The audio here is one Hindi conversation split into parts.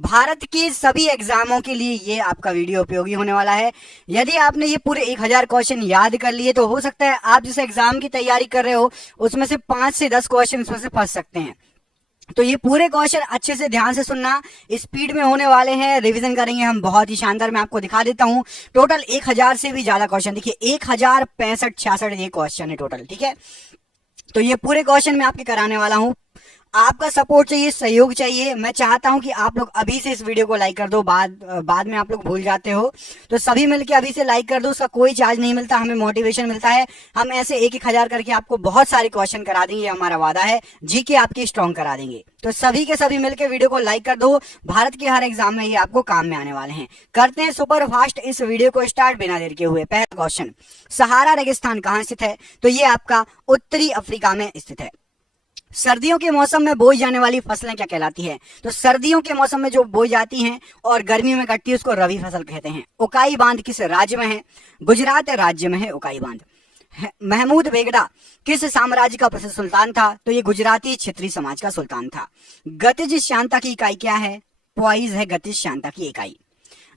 भारत के सभी एग्जामों के लिए ये आपका वीडियो उपयोगी होने वाला है। यदि आपने ये पूरे 1000 क्वेश्चन याद कर लिए तो हो सकता है आप जिस एग्जाम की तैयारी कर रहे हो उसमें से 5 से 10 क्वेश्चन उसमें से फंस सकते हैं। तो ये पूरे क्वेश्चन अच्छे से ध्यान से सुनना, स्पीड में होने वाले हैं, रिवीजन करेंगे हम बहुत ही शानदार। मैं आपको दिखा देता हूं टोटल 1000 से भी ज्यादा क्वेश्चन, देखिए 1065 ये क्वेश्चन है टोटल, ठीक है। तो ये पूरे क्वेश्चन मैं आपके कराने वाला हूं। आपका सपोर्ट चाहिए, सहयोग चाहिए। मैं चाहता हूं कि आप लोग अभी से इस वीडियो को लाइक कर दो, बाद में आप लोग भूल जाते हो, तो सभी मिलके अभी से लाइक कर दो। उसका कोई चार्ज नहीं मिलता, हमें मोटिवेशन मिलता है। हम ऐसे 1000 करके आपको बहुत सारे क्वेश्चन करा देंगे, हमारा वादा है। जीके आपकी स्ट्रॉन्ग करा देंगे। तो सभी के सभी मिलकर वीडियो को लाइक कर दो। भारत के हर एग्जाम में ये आपको काम में आने वाले हैं। करते हैं सुपर फास्ट इस वीडियो को स्टार्ट बिना देर के हुए। पहला क्वेश्चन, सहारा रेगिस्तान कहां स्थित है? तो ये आपका उत्तरी अफ्रीका में स्थित है। सर्दियों के मौसम में बोई जाने वाली फसलें क्या कहलाती है? तो सर्दियों के मौसम में जो बोई जाती हैं और गर्मी में कटती है उसको रबी फसल कहते हैं। उकाई बांध किस राज्य में है? गुजरात राज्य में है उकाई बांध। महमूद बेगड़ा किस साम्राज्य का प्रसिद्ध सुल्तान था? तो ये गुजराती क्षत्रिय समाज का सुल्तान था। गतिज श्यानता की इकाई क्या है? पॉइज है गतिज श्यानता की इकाई।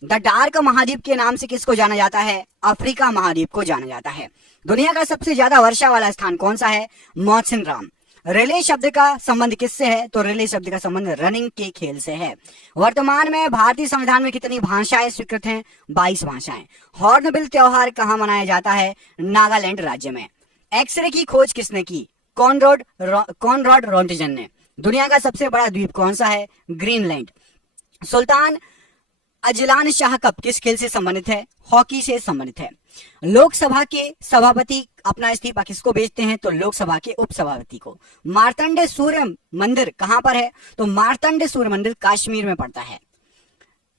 द डार्क महाद्वीप के नाम से किसको जाना जाता है? अफ्रीका महाद्वीप को जाना जाता है। दुनिया का सबसे ज्यादा वर्षा वाला स्थान कौन सा है? मौसिन राम। रिले शब्द का संबंध किससे है? तो रिले शब्द का संबंध रनिंग के खेल से है। वर्तमान में भारतीय संविधान में कितनी भाषाएं स्वीकृत हैं? 22 भाषाएं। हॉर्नबिल त्योहार कहां मनाया जाता है? नागालैंड राज्य में। एक्सरे की खोज किसने की? कॉनरॉड रोंटिजन ने। दुनिया का सबसे बड़ा द्वीप कौन सा है? Greenland. Sultan Azlan Shah cup किस खेल से संबंधित है? हॉकी से संबंधित है। लोकसभा के सभापति अपना इस्तीफा किसको भेजते हैं? तो लोकसभा के उपसभापति को। मार्तंड सूर्य मंदिर कहां पर है? तो मार्तंड सूर्य मंदिर कश्मीर में पड़ता है।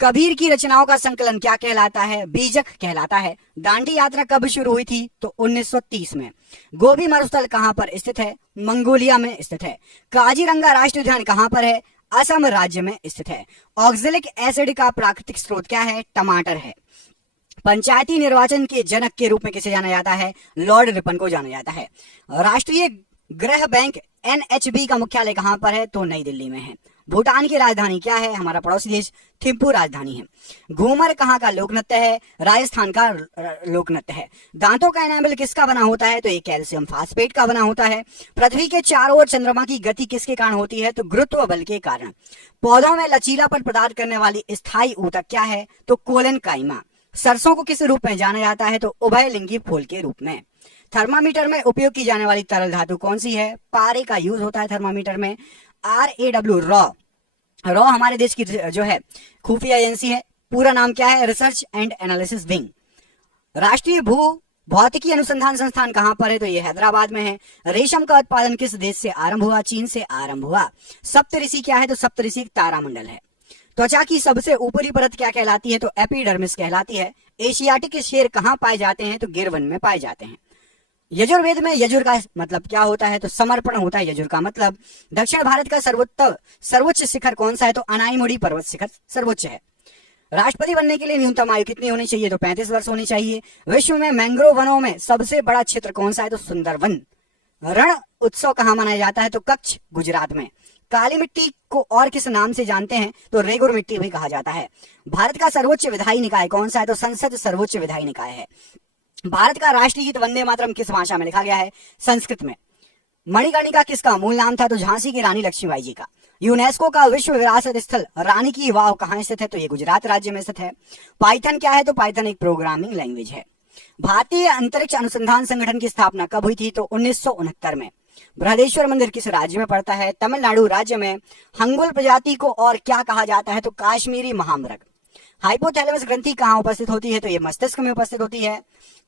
कबीर की रचनाओं का संकलन क्या कहलाता है? बीजक कहलाता है। दांडी यात्रा कब शुरू हुई थी? तो 1930 में। गोभी मरुस्थल कहां पर स्थित है? मंगोलिया में स्थित है। काजीरंगा राष्ट्रीय उद्यान कहां पर है? असम राज्य में स्थित है। ऑक्जेलिक एसिड का प्राकृतिक स्रोत क्या है? टमाटर है। पंचायती निर्वाचन के जनक के रूप में किसे जाना जाता है? लॉर्ड रिपन को जाना जाता है। राष्ट्रीय गृह बैंक NHB का मुख्यालय कहां पर है? तो नई दिल्ली में है। भूटान की राजधानी क्या है? हमारा पड़ोसी देश थिम्पू राजधानी है। घूमर कहां का लोक नृत्य है? राजस्थान का लोक नृत्य है। दांतों का एनामल किसका बना होता है? तो ये कैल्शियम फास्फेट का बना होता है। पृथ्वी के चारों ओर चंद्रमा की गति किसके कारण होती है? तो गुरुत्व बल के कारण। पौधों में लचीलापन प्रदान करने वाली स्थायी ऊतक क्या है? तो कोलन काइमा। सरसों को किस रूप में जाना जाता है? तो उभयलिंगी फूल के रूप में। थर्मामीटर में उपयोग की जाने वाली तरल धातु कौन सी है? पारे का यूज होता है थर्मामीटर में। RAW रॉ हमारे देश की जो है खुफिया एजेंसी है। पूरा नाम क्या है? Research and analysis wing. राष्ट्रीय भू भौतिकी अनुसंधान संस्थान कहां पर है? तो ये हैदराबाद में है। रेशम का उत्पादन किस देश से आरंभ हुआ? चीन से आरंभ हुआ। सप्तऋषि क्या है? तो सप्तऋषि एक तारामंडल है। त्वचा की सबसे ऊपरी परत क्या कहलाती है? तो एपिडर्मिस कहलाती है। एशियाटिक शेर कहां पाए जाते हैं? तो गिरवन में पाए जाते हैं। यजुर्वेद में यजुर का मतलब क्या होता है? तो समर्पण होता है यजुर का मतलब। दक्षिण भारत का सर्वोच्च शिखर कौन सा है? तो अनाईमुड़ी पर्वत शिखर सर्वोच्च है। राष्ट्रपति बनने के लिए न्यूनतम आयु कितनी होनी चाहिए? तो 35 वर्ष होनी चाहिए। विश्व में मैंग्रोव वनों में सबसे बड़ा क्षेत्र कौन सा है? तो सुंदरवन। रण उत्सव कहां मनाया जाता है? तो कच्छ गुजरात में। काली मिट्टी को और किस नाम से जानते हैं? तो रेगुर मिट्टी भी कहा जाता है। भारत का सर्वोच्च विधायी निकाय कौन सा है? तो संसद सर्वोच्च विधायी निकाय है। भारत का राष्ट्रीय गीत वंदे मातरम किस भाषा में लिखा गया है? संस्कृत में। मणिकर्णिका किसका मूल नाम था? तो झांसी की रानी लक्ष्मीबाई जी का। यूनेस्को का विश्व विरासत स्थल रानी की वाव कहां स्थित है? तो ये गुजरात राज्य में स्थित है। पाइथन क्या है? तो पाइथन एक प्रोग्रामिंग लैंग्वेज है। भारतीय अंतरिक्ष अनुसंधान संगठन की स्थापना कब हुई थी? तो 1969 में। बृहदेश्वर मंदिर किस राज्य में पड़ता है? तमिलनाडु राज्य में। हंगुल प्रजाति को और क्या कहा जाता है? तो काश्मीरी महामृग। हाइपोथैलेमस ग्रंथि कहां उपस्थित होती है? तो ये मस्तिष्क में उपस्थित होती है।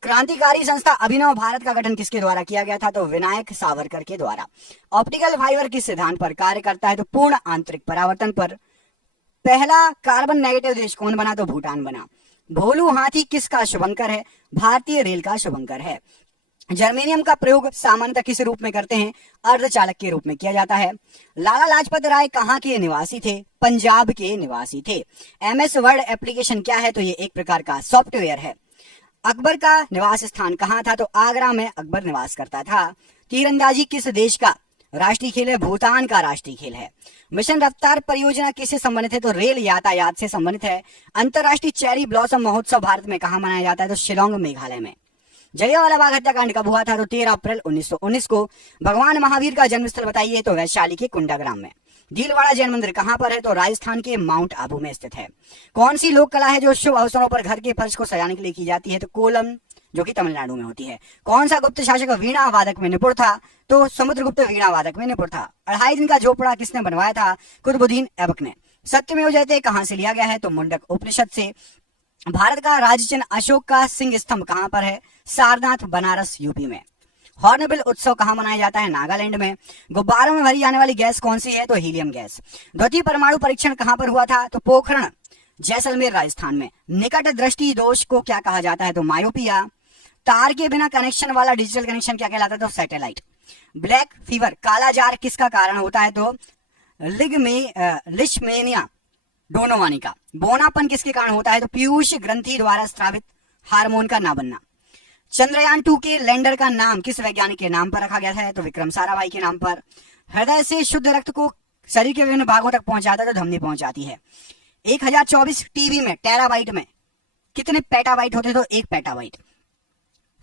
क्रांतिकारी संस्था अभिनव भारत का गठन किसके द्वारा किया गया था? तो विनायक सावरकर के द्वारा। ऑप्टिकल फाइबर किस सिद्धांत पर कार्य करता है? तो पूर्ण आंतरिक परावर्तन पर। पहला कार्बन नेगेटिव देश कौन बना? तो भूटान बना। भोलू हाथी किसका शुभंकर है? भारतीय रेल का शुभंकर है। जर्मेनियम का प्रयोग सामान्यतः किस रूप में करते हैं? अर्धचालक के रूप में किया जाता है। लाला लाजपत राय कहां के निवासी थे? पंजाब के निवासी थे। MS वर्ड एप्लीकेशन क्या है? तो ये एक प्रकार का सॉफ्टवेयर है। अकबर का निवास स्थान कहां था? तो आगरा में अकबर निवास करता था। तीरंदाजी किस देश का राष्ट्रीय खेल है, भूटान का राष्ट्रीय खेल है। मिशन रफ्तार परियोजना किससे संबंधित है? तो रेल यातायात से संबंधित है। अंतरराष्ट्रीय चेरी ब्लॉसम महोत्सव भारत में कहाँ मनाया जाता है? तो शिलोंग मेघालय में। जलियांवाला बाग हत्याकांड कब हुआ था? तो 13 अप्रैल 1919 को। भगवान महावीर का जन्मस्थल बताइए? तो वैशाली के कुंडाग्राम में। भीलवाड़ा जैन मंदिर कहां पर है? तो राजस्थान के माउंट आबू में स्थित है। कौन सी लोक कला है जो शुभ अवसरों पर घर के फर्श को सजाने के लिए की जाती है? तो कोलम, जो कि तमिलनाडु में होती है। कौन सा गुप्त शासक वीणा वादक में निपुण था? तो समुद्रगुप्त वीणा वादक में निपुण था। 2.5 दिन का झोपड़ा किसने बनवाया था? कुतुबुद्दीन ऐबक ने। सत्यमेव जयते कहां से लिया गया है? तो मुंडक उपनिषद से। भारत का राज्य चिन्ह अशोक का सिंह स्तंभ कहां पर है? सारनाथ, बनारस, यूपी में। हॉर्नबिल उत्सव कहां मनाया जाता है? नागालैंड में। गुब्बारों में भरी जाने वाली गैस कौन सी है? तो हीलियम गैस। द्वितीय परमाणु परीक्षण कहां पर हुआ था? तो पोखरण, जैसलमेर, राजस्थान में। निकट दृष्टि दोष को क्या कहा जाता है? तो मायोपिया। तार के बिना कनेक्शन वाला डिजिटल कनेक्शन क्या कहलाता है? तो सैटेलाइट। ब्लैक फीवर, काला जार किसका कारण होता है? तो लिशमेनिया डोनोवानी का। बोनापन किसके कारण होता है? तो पीयूष ग्रंथि द्वारा स्रावित हार्मोन का ना बनना। चंद्रयान 2 के लैंडर का नाम किस वैज्ञानिक के नाम पर रखा गया है? तो विक्रम साराभाई के नाम पर। हृदय से शुद्ध रक्त को शरीर के विभिन्न भागों तक पहुंचाता है तो धमनी पहुंचाती है। 1024 टीबी में, टेराबाइट में कितने पेटाबाइट होते? तो 1 पेटाबाइट।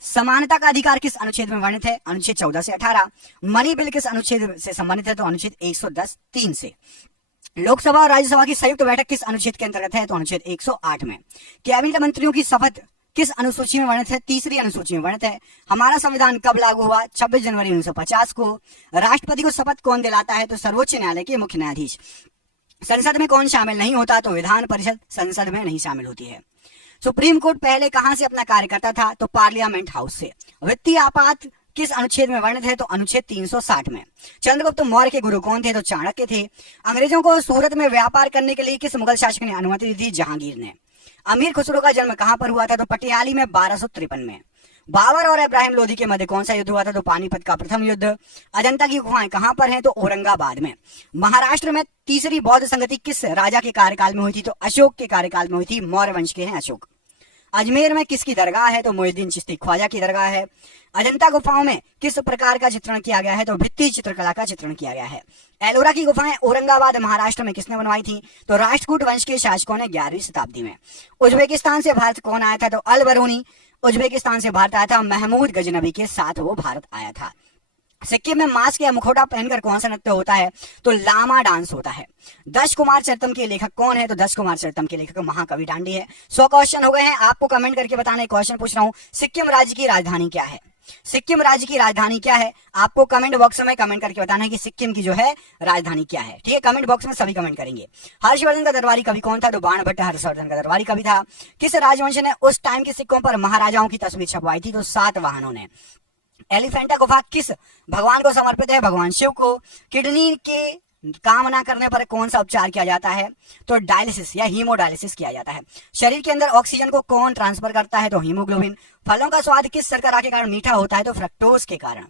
समानता का अधिकार किस अनुच्छेद में वर्णित है? अनुच्छेद 14 से 18। मनी बिल किस अनुच्छेद से संबंधित है? तो अनुच्छेद 110(3) से। लोकसभा और राज्यसभा की संयुक्त बैठक किस अनुच्छेद के अंतर्गत है? तो अनुच्छेद 108 में। कैबिनेट मंत्रियों की शपथ किस अनुसूची में वर्णित है? 3री अनुसूची में वर्णित है। हमारा संविधान कब लागू हुआ? 26 जनवरी 1950 को। राष्ट्रपति को शपथ कौन दिलाता है? तो सर्वोच्च न्यायालय के मुख्य न्यायाधीश। संसद में कौन शामिल नहीं होता? तो विधान परिषद संसद में नहीं शामिल होती है। सुप्रीम कोर्ट पहले कहां से अपना कार्य करता था? तो पार्लियामेंट हाउस से। वित्तीय आपात किस अनुच्छेद में वर्णित है? तो अनुच्छेद 360 में। चंद्रगुप्त मौर्य के गुरु कौन थे? तो चाणक्य थे। अंग्रेजों को सूरत में व्यापार करने के लिए किस मुगल शासक ने अनुमति दी थी? जहांगीर ने। अमीर खुसरो का जन्म कहां पर हुआ था? तो पटियाली में 1253 में। बाबर और इब्राहिम लोधी के मध्य कौन सा युद्ध हुआ था? तो पानीपत का प्रथम युद्ध। अजंता की गुफाएं कहां पर हैं? तो औरंगाबाद में। महाराष्ट्र में तीसरी बौद्ध संगति किस राजा के कार्यकाल में हुई थी? तो अशोक के कार्यकाल में हुई थी। मौर्य वंश के हैं अशोक। अजमेर में किसकी दरगाह है? तो मोइनुद्दीन चिश्ती ख्वाजा की दरगाह है। अजंता गुफाओं में किस प्रकार का चित्रण किया गया है? तो भित्ति चित्रकला का चित्रण किया गया है। एलोरा की गुफाएं औरंगाबाद, महाराष्ट्र में किसने बनवाई थी? तो राष्ट्रकूट वंश के शासकों ने 11वीं शताब्दी में। उज्बेकिस्तान से भारत कौन आया था? तो अल बरूनी उज्बेकिस्तान से भारत आया था। महमूद गजनबी के साथ वो भारत आया था। सिक्किम में मास्क या मुखौटा पहनकर कौन सा नृत्य होता है? तो लामा डांस होता है। 10 कुमार चरितम के लेखक कौन है? तो 10 कुमार चरितम के लेखक महाकवि डांडी है। 100 क्वेश्चन हो गए हैं। आपको कमेंट करके बताना। क्वेश्चन पूछ रहा हूं, सिक्किम राज्य की राजधानी क्या है? सिक्किम राज्य की राजधानी क्या है? आपको कमेंट बॉक्स में कमेंट करके बताना है कि सिक्किम की जो है राजधानी क्या है। ठीक है, कमेंट बॉक्स में सभी कमेंट करेंगे। हर्षवर्धन का दरबारी कवि कौन था? तो बाणभट्ट हर्षवर्धन का दरबारी कवि था। किस राजवंश ने उस टाइम के सिक्कों पर महाराजाओं की तस्वीर छपवाई थी? तो सातवाहनों ने। एलिफेंटा गुफा किस भगवान को समर्पित है? भगवान शिव को। किडनी के काम ना करने पर कौन सा उपचार किया जाता है? तो डायलिसिस या हीमोडायलिसिस किया जाता है। शरीर के अंदर ऑक्सीजन को कौन ट्रांसफर करता है? तो हीमोग्लोबिन। फलों का स्वाद किस शर्करा के कारण मीठा होता है? तो फ्रक्टोज के कारण।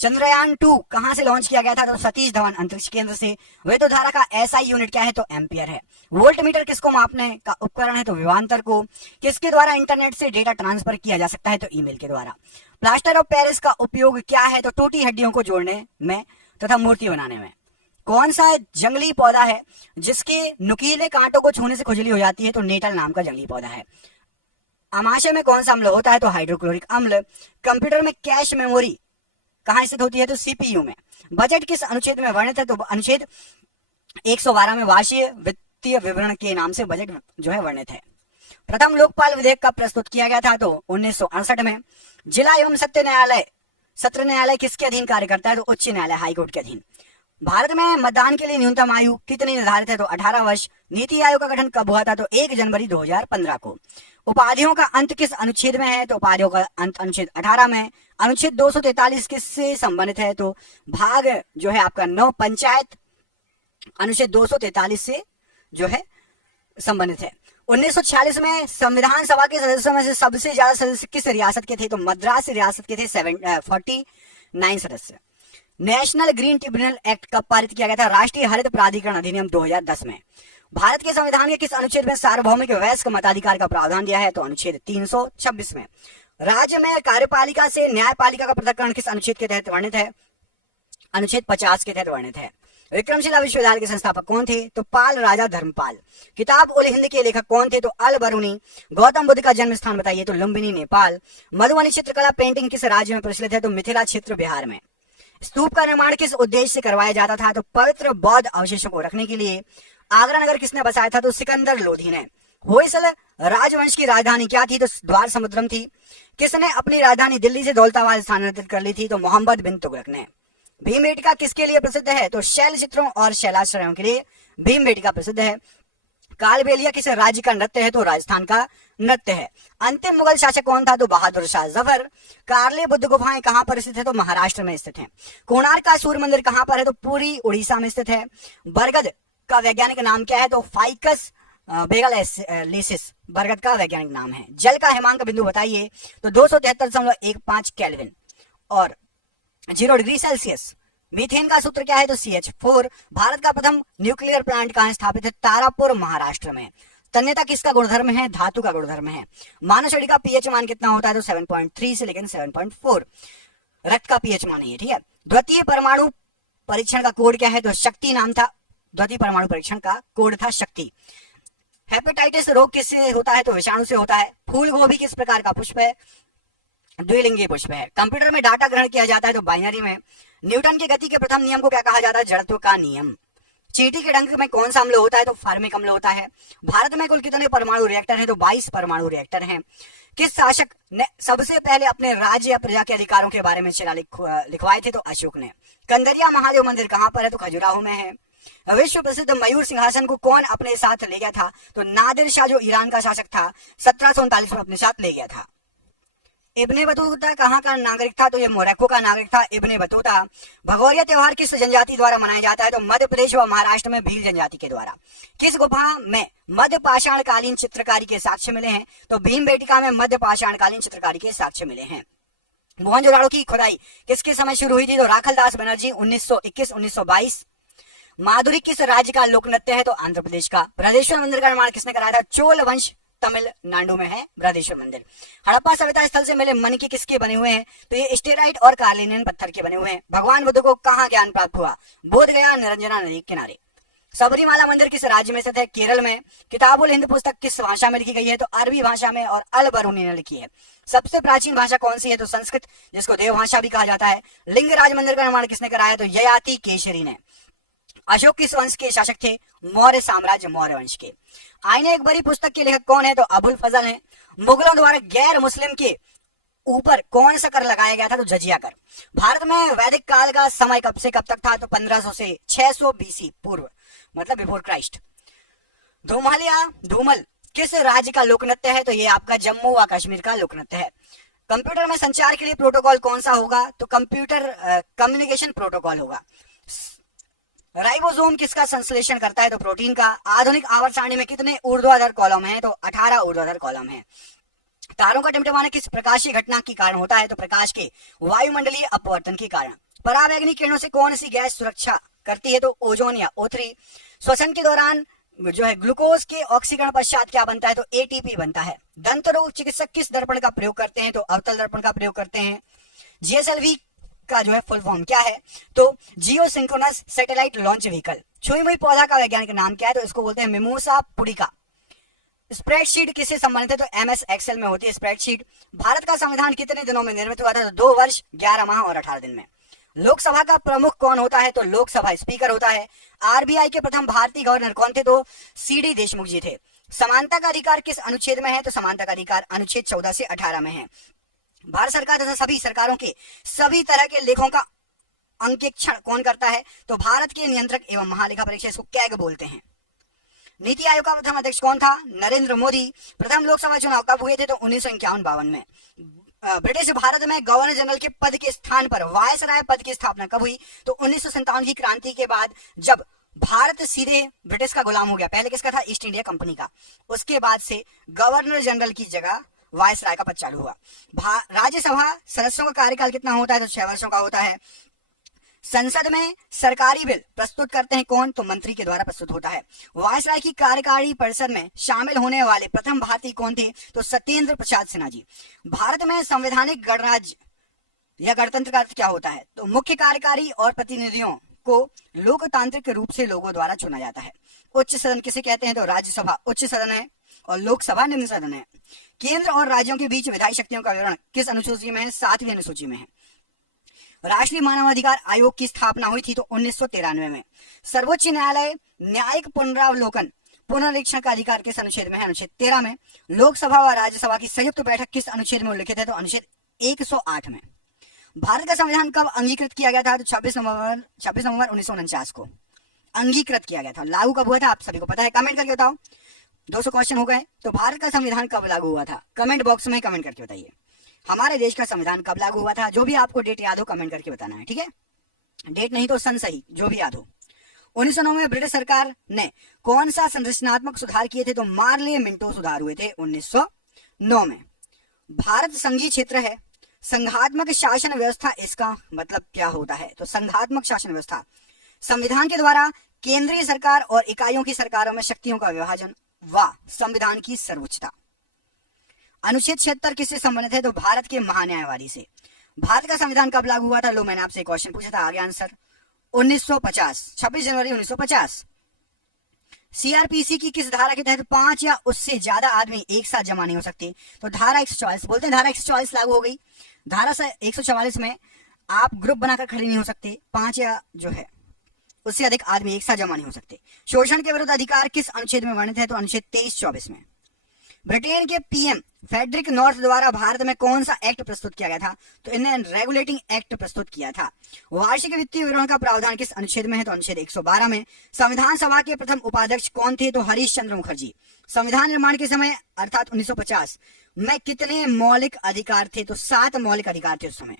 चंद्रयान 2 कहां से लॉन्च किया गया था? तो सतीश धवन अंतरिक्ष केंद्र से। विद्युत धारा का एसआई यूनिट क्या है? तो एम्पियर है। वोल्ट मीटर किसको मापने का उपकरण है? तो विभवांतर को। किसके द्वारा इंटरनेट से डेटा ट्रांसफर किया जा सकता है? तो ईमेल के द्वारा। प्लास्टर ऑफ पेरिस का उपयोग क्या है? तो टूटी हड्डियों को जोड़ने में तथा मूर्ति बनाने में। कौन सा जंगली पौधा है जिसके नुकीले कांटों को छूने से खुजली हो जाती है? तो नेटल नाम का जंगली पौधा है। अमाशय में कौन सा अम्ल होता है? तो हाइड्रोक्लोरिक अम्ल। कंप्यूटर में कैश मेमोरी कहां स्थित होती है? तो सीपीयू में। बजट किस अनुच्छेद में वर्णित है? तो अनुच्छेद 112 में। वार्षिक वित्तीय विवरण के नाम से बजट जो है वर्णित है। प्रथम लोकपाल विधेयक कब प्रस्तुत किया गया था? तो 1968 में। जिला एवं सत्र न्यायालय किसके अधीन कार्य करता है? तो उच्च न्यायालय, हाईकोर्ट के अधीन। भारत में मतदान के लिए न्यूनतम आयु कितनी निर्धारित है? तो 18 वर्ष। नीति आयोग का गठन कब हुआ था? तो 1 जनवरी 2015 को। उपाधियों का अंत किस अनुच्छेद में है? तो उपाधियों का अंत अनुच्छेद 18 में। अनुच्छेद 243 किससे संबंधित है? तो भाग जो है आपका 9 पंचायत अनुच्छेद 243 से जो है संबंधित है। 1946 में संविधान सभा के सदस्यों में से सबसे ज्यादा सदस्य किस रियासत के थे? तो मद्रास रियासत के थे 49 सदस्य। नेशनल ग्रीन ट्रिब्यूनल एक्ट कब पारित किया गया था? राष्ट्रीय हरित प्राधिकरण अधिनियम 2010 में। भारत के संविधान के किस अनुच्छेद में सार्वभौमिक वयस्क मताधिकार का प्रावधान दिया है? तो अनुच्छेद 326 में। राज्य में कार्यपालिका से न्यायपालिका का पृथक्करण किस अनुच्छेद के तहत वर्णित है? अनुच्छेद 50 के तहत वर्णित है। विक्रमशिला विश्वविद्यालय के संस्थापक कौन थे? तो पाल राजा धर्मपाल। किताब उल हिंद के लेखक कौन थे? तो अल बरूनी। गौतम बुद्ध का जन्म स्थान बताइए? तो लुम्बिनी नेपाल। मधुबनी चित्रकला पेंटिंग किस राज्य में प्रचलित है? तो मिथिला क्षेत्र बिहार में। स्तूप का निर्माण किस उद्देश्य से करवाया जाता था? तो पवित्र बौद्ध अवशेषों को रखने के लिए। आगरा नगर किसने बसाया था? तो सिकंदर लोधी ने। होयसल राजवंश की राजधानी क्या थी? तो द्वार समुद्रम थी। किसने अपनी राजधानी दिल्ली से दौलताबाद स्थानांतरित कर ली थी? तो मोहम्मद बिन तुगलक ने। भीमबेटका किसके लिए प्रसिद्ध है? तो शैल चित्रों और शैलाश्रयों के लिए भीमबेटका प्रसिद्ध है। कालबेलिया किस राज्य का नृत्य है? तो राजस्थान का नृत्य है। अंतिम मुगल शासक कौन था? तो बहादुर शाह जफर। कार्ले बुद्ध गुफाएं कहां पर स्थित है? तो महाराष्ट्र में स्थित है। कोणार्क का सूर्य मंदिर कहां पर है? तो पूरी उड़ीसा में स्थित है। बरगद का वैज्ञानिक नाम क्या है? तो फाइकस बेगलेसिस बरगद का वैज्ञानिक नाम है। जल का हिमांक बिंदु बताइए? तो 273.15 केल्विन और 0 डिग्री सेल्सियस। मीथेन का सूत्र क्या है? तो CH4। भारत का प्रथम न्यूक्लियर प्लांट कहां स्थापित है? तारापुर महाराष्ट्र में। तन्यता किसका गुणधर्म है? धातु का गुणधर्म है। मानव शरीर का पीएच मान कितना होता है? तो 7.3 से लेकर 7.4 रक्त का पीएच मान है, ठीक है। द्वितीय परमाणु परीक्षण का कोड क्या है? तो शक्ति नाम था। द्वितीय परमाणु परीक्षण का कोड था शक्ति। हेपेटाइटिस रोग किससे होता है? तो विषाणु से होता है। फूल गोभी किस प्रकार का पुष्प है? द्विलिंगी पुष्प है। कंप्यूटर में डाटा ग्रहण किया जाता है तो बाइनरी में। न्यूटन की गति के प्रथम नियम को क्या कहा जाता है? जड़त्व का नियम। चींटी के डंक में कौन सा अम्ल होता है? तो फॉर्मिक अम्ल होता है। भारत में कुल कितने परमाणु रिएक्टर हैं? तो 22 परमाणु रिएक्टर हैं। किस शासक ने सबसे पहले अपने राज्य या प्रजा के अधिकारों के बारे में शिलालेख लिखवाए थे? तो अशोक ने। कंदरिया महादेव मंदिर कहां पर है? तो खजुराहो में है। विश्व प्रसिद्ध मयूर सिंहासन को कौन अपने साथ ले गया था? तो नादिर शाह जो ईरान का शासक था 1739 में अपने साथ ले गया था। इब्ने बतूता कहाँ का नागरिक था? तो ये मोरक्को का नागरिक था इब्ने बतूता। भगोरिया त्योहार किस जनजाति द्वारा मनाया जाता है? तो मध्य प्रदेश व महाराष्ट्र में भील जनजाति के द्वारा। किस गुफा में मध्य पाषाण कालीन चित्रकारी के साक्ष्य मिले हैं? तो भीमबेटका में मध्य पाषाण कालीन चित्रकारी के साक्ष्य मिले हैं। मोहनजोदाड़ो की खुदाई किसके समय शुरू हुई थी? तो राखलदास बनर्जी 1921-1922। माधुरी किस राज्य का लोक नृत्य है? तो आंध्र प्रदेश का। बृहदेश्वर मंदिर का निर्माण किसने कराया था? चोल वंश तमिलनाडु में है बृहदेश्वर मंदिर। हड़प्पा सभ्यता स्थल से मिले मणिके किसके बने हुए हैं? तो ये स्टेराइट और कार्लिनियन पत्थर के बने हुए हैं। भगवान बुद्ध को कहाँ ज्ञान प्राप्त हुआ? बोध गया निरंजना नदी के किनारे। सबरीमाला मंदिर किस राज्य में स्थित है? केरल में। किताब उल हिंद पुस्तक किस भाषा में लिखी गई है? तो अरबी भाषा में और अल बरूनी ने लिखी है। सबसे प्राचीन भाषा कौन सी है? तो संस्कृत, जिसको देव भाषा भी कहा जाता है। लिंगराज मंदिर का निर्माण किसने कराया? तो ययाति केशरी ने। अशोक किस वंश के शासक थे? मौर्य साम्राज्य मौर्य वंश के। आईने एक बड़ी पुस्तक के लेखक कौन है? तो अबुल फजल है। मुगलों द्वारा गैर मुस्लिम के ऊपर कौन सा कर लगाया गया था? तो जजिया कर। भारत में वैदिक काल का समय कब से कब तक था? तो 1500 से 600 BC पूर्व, मतलब बिफोर क्राइस्ट। धूमल किस राज्य का लोक नृत्य है? तो ये आपका जम्मू व कश्मीर का लोक नृत्य है। कंप्यूटर में संचार के लिए प्रोटोकॉल कौन सा होगा? तो कंप्यूटर कम्युनिकेशन प्रोटोकॉल होगा। राइबोसोम किसका संश्लेषण करता है? तो प्रोटीन का। आधुनिक आवर्त सारणी में कितने ऊर्ध्वाधर कॉलम हैं? तो 18 ऊर्ध्वाधर कॉलम हैं। तारों का टिमटिमाना किस प्रकाशीय घटना के कारण होता है? तो प्रकाश के वायुमंडलीय अपवर्तन के कारण। पराबैंगनी किरणों से कौन सी गैस सुरक्षा करती है? तो ओजोन या O3। श्वसन के दौरान जो है ग्लूकोज के ऑक्सीकरण पश्चात क्या बनता है? तो ATP बनता है। दंत रोग चिकित्सक किस दर्पण का प्रयोग करते हैं? तो अवतल दर्पण का प्रयोग करते हैं। GSLV का जो है फुल फॉर्म क्या है? तो जियो सिंक्रोनस सैटेलाइट लॉन्च व्हीकल। छुई मुई पौधा का वैज्ञानिक नाम क्या है? तो इसको बोलते हैं मिमोसा पुडिका। स्प्रेडशीट किससे संबंधित है? तो MS Excel में होती है स्प्रेडशीट। भारत का संविधान कितने दिनों में निर्मित हुआ था? तो 2 वर्ष 11 माह और 18 दिन में। लोकसभा का प्रमुख कौन होता है? तो लोकसभा स्पीकर होता है। RBI के प्रथम भारतीय गवर्नर कौन थे? तो CD देशमुख जी थे। समानता का अधिकार किस अनुच्छेद में है? तो समानता का अधिकार अनुच्छेद 14 से 18 में है। भारत सरकार तथा सभी सरकारों के सभी तरह के लेखों का अंकेक्षण कौन करता है? तो भारत के नियंत्रक एवं महालेखा परीक्षक, इसको कैग बोलते हैं। नीति आयोग का प्रथम अध्यक्ष कौन था? नरेंद्र मोदी। प्रथम लोकसभा चुनाव कब हुए थे? तो 1951-52 में। ब्रिटिश भारत में गवर्नर जनरल के पद के स्थान पर वायसराय पद की स्थापना कब हुई? तो 1957 की क्रांति के बाद, जब भारत सीधे ब्रिटिश का गुलाम हो गया। पहले किसका था? ईस्ट इंडिया कंपनी का। उसके बाद से गवर्नर जनरल की जगह वायसराय का पद चालू हुआ। राज्यसभा सदस्यों का कार्यकाल कितना होता है? तो 6 वर्षों का होता है। संसद में सरकारी बिल प्रस्तुत करते हैं कौन? तो मंत्री के द्वारा प्रस्तुत होता है। वायसराय की कार्यकारी परिषद में शामिल होने वाले प्रथम भारतीय कौन थे? तो सत्येंद्र प्रसाद सिन्हा जी। भारत में संवैधानिक गणराज्य यह गणतंत्र का अर्थ क्या होता है? तो मुख्य कार्यकारी और प्रतिनिधियों को लोकतांत्रिक रूप से लोगों द्वारा चुना जाता है। उच्च सदन किसे कहते हैं? तो राज्यसभा उच्च सदन है और लोकसभा निम्न सदन है। केंद्र और राज्यों के बीच विधायी शक्तियों का विवरण किस अनुसूची में है? 7वीं अनुसूची में है। राष्ट्रीय मानवाधिकार आयोग की स्थापना हुई थी तो 1993 में। सर्वोच्च न्यायालय न्यायिक पुनरावलोकन पुनरीक्षण का अधिकार किस अनुच्छेद में है? अनुच्छेद 13 में। लोकसभा व राज्यसभा की संयुक्त बैठक किस अनुच्छेद में उल्लिखित है? तो अनुच्छेद 108 में। भारत का संविधान कब अंगीकृत किया गया था? तो 26 नवंबर 1949 को अंगीकृत किया गया था। लागू कब हुआ था आप सभी को पता है, कमेंट करके बताओ। 200 क्वेश्चन हो गए। तो भारत का संविधान कब लागू हुआ था? कमेंट बॉक्स में कमेंट करके बताइए। हमारे देश का संविधान कब लागू हुआ था? जो भी आपको डेट याद हो कमेंट करके बताना है, ठीक है? डेट नहीं तो सन सही, जो भी याद हो। 1909 में ब्रिटिश सरकार ने कौन सा संरचनात्मक सुधार किए थे? तो मार्ले मिंटो सुधार हुए थे 1909 में। भारत संघीय क्षेत्र है। संघात्मक शासन व्यवस्था इसका मतलब क्या होता है? तो संघात्मक शासन व्यवस्था संविधान के द्वारा केंद्रीय सरकार और इकाइयों की सरकारों में शक्तियों का विभाजन व संविधान की सर्वोच्चता। अनुच्छेद 76 किससे संबंधित है? तो भारत के महान्यायवादी से। भारत का संविधान कब लागू हुआ था? लो मैंने आपसे क्वेश्चन पूछा था, आगे आंसर 1950, 26 जनवरी 1950। सीआरपीसी की किस धारा के तहत 5 या उससे ज्यादा आदमी एक साथ जमा नहीं हो सकते? तो धारा 144 बोलते हैं, धारा 144 लागू हो गई। धारा 144 में आप ग्रुप बनाकर खड़े नहीं हो सकते, 5 या जो है उससे अधिक आदमी एक साथ जमा नहीं हो सकते। शोषण के विरुद्ध अधिकार किस अनुच्छेद में वर्णित है? तो अनुच्छेद 23-24 में। ब्रिटेन के पीएम फेडरिक नॉर्थ द्वारा भारत में कौन सा एक्ट प्रस्तुत किया गया था? तो इन्हें रेगुलेटिंग एक्ट प्रस्तुत किया था। वार्षिक वित्तीय विवरण का प्रावधान किस अनुच्छेद में है? तो अनुच्छेद 112 में। संविधान सभा के प्रथम उपाध्यक्ष कौन थे? तो हरीश चंद्र मुखर्जी। संविधान निर्माण के समय अर्थात 1950 में कितने मौलिक अधिकार थे? तो 7 मौलिक अधिकार थे उस समय।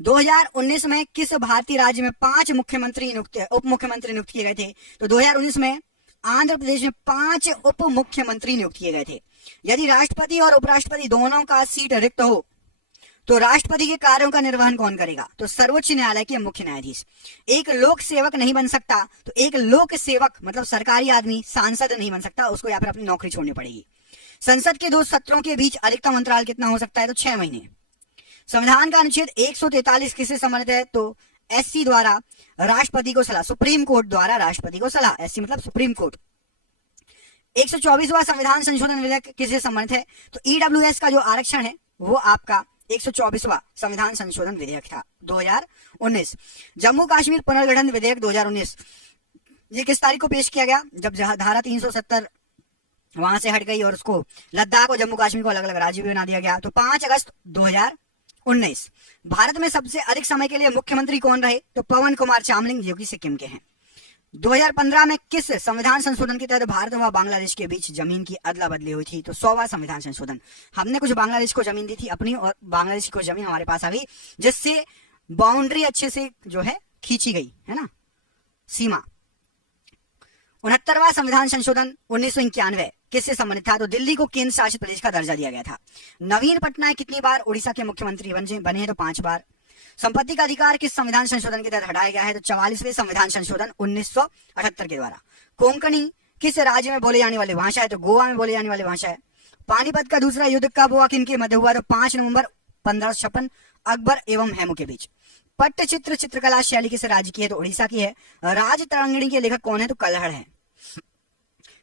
2019 में किस भारतीय राज्य में 5 मुख्यमंत्री उप मुख्यमंत्री नियुक्त किए गए थे? तो 2019 में आंध्र प्रदेश में 5 उप मुख्यमंत्री नियुक्त किए गए थे। यदि राष्ट्रपति और उपराष्ट्रपति दोनों का सीट रिक्त हो तो राष्ट्रपति के कार्यों का निर्वहन कौन करेगा? तो सर्वोच्च न्यायालय के मुख्य न्यायाधीश। एक लोक सेवक नहीं बन सकता, तो एक लोक सेवक मतलब सरकारी आदमी सांसद नहीं बन सकता, उसको या फिर अपनी नौकरी छोड़नी पड़ेगी। संसद के 2 सत्रों के बीच अधिकतम अंतराल कितना हो सकता है? तो 6 महीने। संविधान का अनुच्छेद 143 किससे संबंधित है? तो एससी द्वारा राष्ट्रपति को सलाह, सुप्रीम कोर्ट द्वारा राष्ट्रपति को सलाह, एससी मतलब सुप्रीम कोर्ट। 124वां संविधान संशोधन विधेयक किससे संबंधित है? तो ईडब्ल्यूएस का जो आरक्षण है वो आपका 124वां संविधान संशोधन विधेयक था 2019। जम्मू कश्मीर पुनर्गठन विधेयक 2019 ये किस तारीख को पेश किया गया? जब धारा 370 वहां से हट गई और उसको लद्दाख और जम्मू कश्मीर को अलग अलग राज्य भी बना दिया गया। तो 5 अगस्त 2019। भारत में सबसे अधिक समय के लिए मुख्यमंत्री कौन रहे? तो पवन कुमार चामलिंग जो कि सिक्किम के हैं। 2015 में किस संविधान संशोधन के तहत भारत व बांग्लादेश के बीच जमीन की अदला बदली हुई थी? तो 100वां संविधान संशोधन। हमने कुछ बांग्लादेश को जमीन दी थी अपनी और बांग्लादेश को जमीन हमारे पास आ गई, जिससे बाउंड्री अच्छे से जो है खींची गई है ना, सीमा। 69वां संविधान संशोधन 1991 किससे संबंधित था? तो दिल्ली को केंद्र शासित प्रदेश का दर्जा दिया गया था। नवीन पटनायक कितनी बार उड़ीसा के मुख्यमंत्री बने हैं? तो 5 बार। संपत्ति का अधिकार किस संविधान संशोधन के तहत हटाया गया है? तो 44वें संविधान संशोधन 1978 के द्वारा। कोंकणी किस राज्य में बोले जाने वाली भाषा है? तो गोवा में बोले जाने वाली भाषा है। पानीपत का दूसरा युद्ध कब हुआ, किनके मध्य हुआ? तो 5 नवंबर 1556 अकबर एवं हेमू के बीच। पट्टचित्र चित्रकला शैली किस राज्य की है? तो उड़ीसा की है। राज तरंगिणी के लेखक कौन है? तो कल्हड़ है।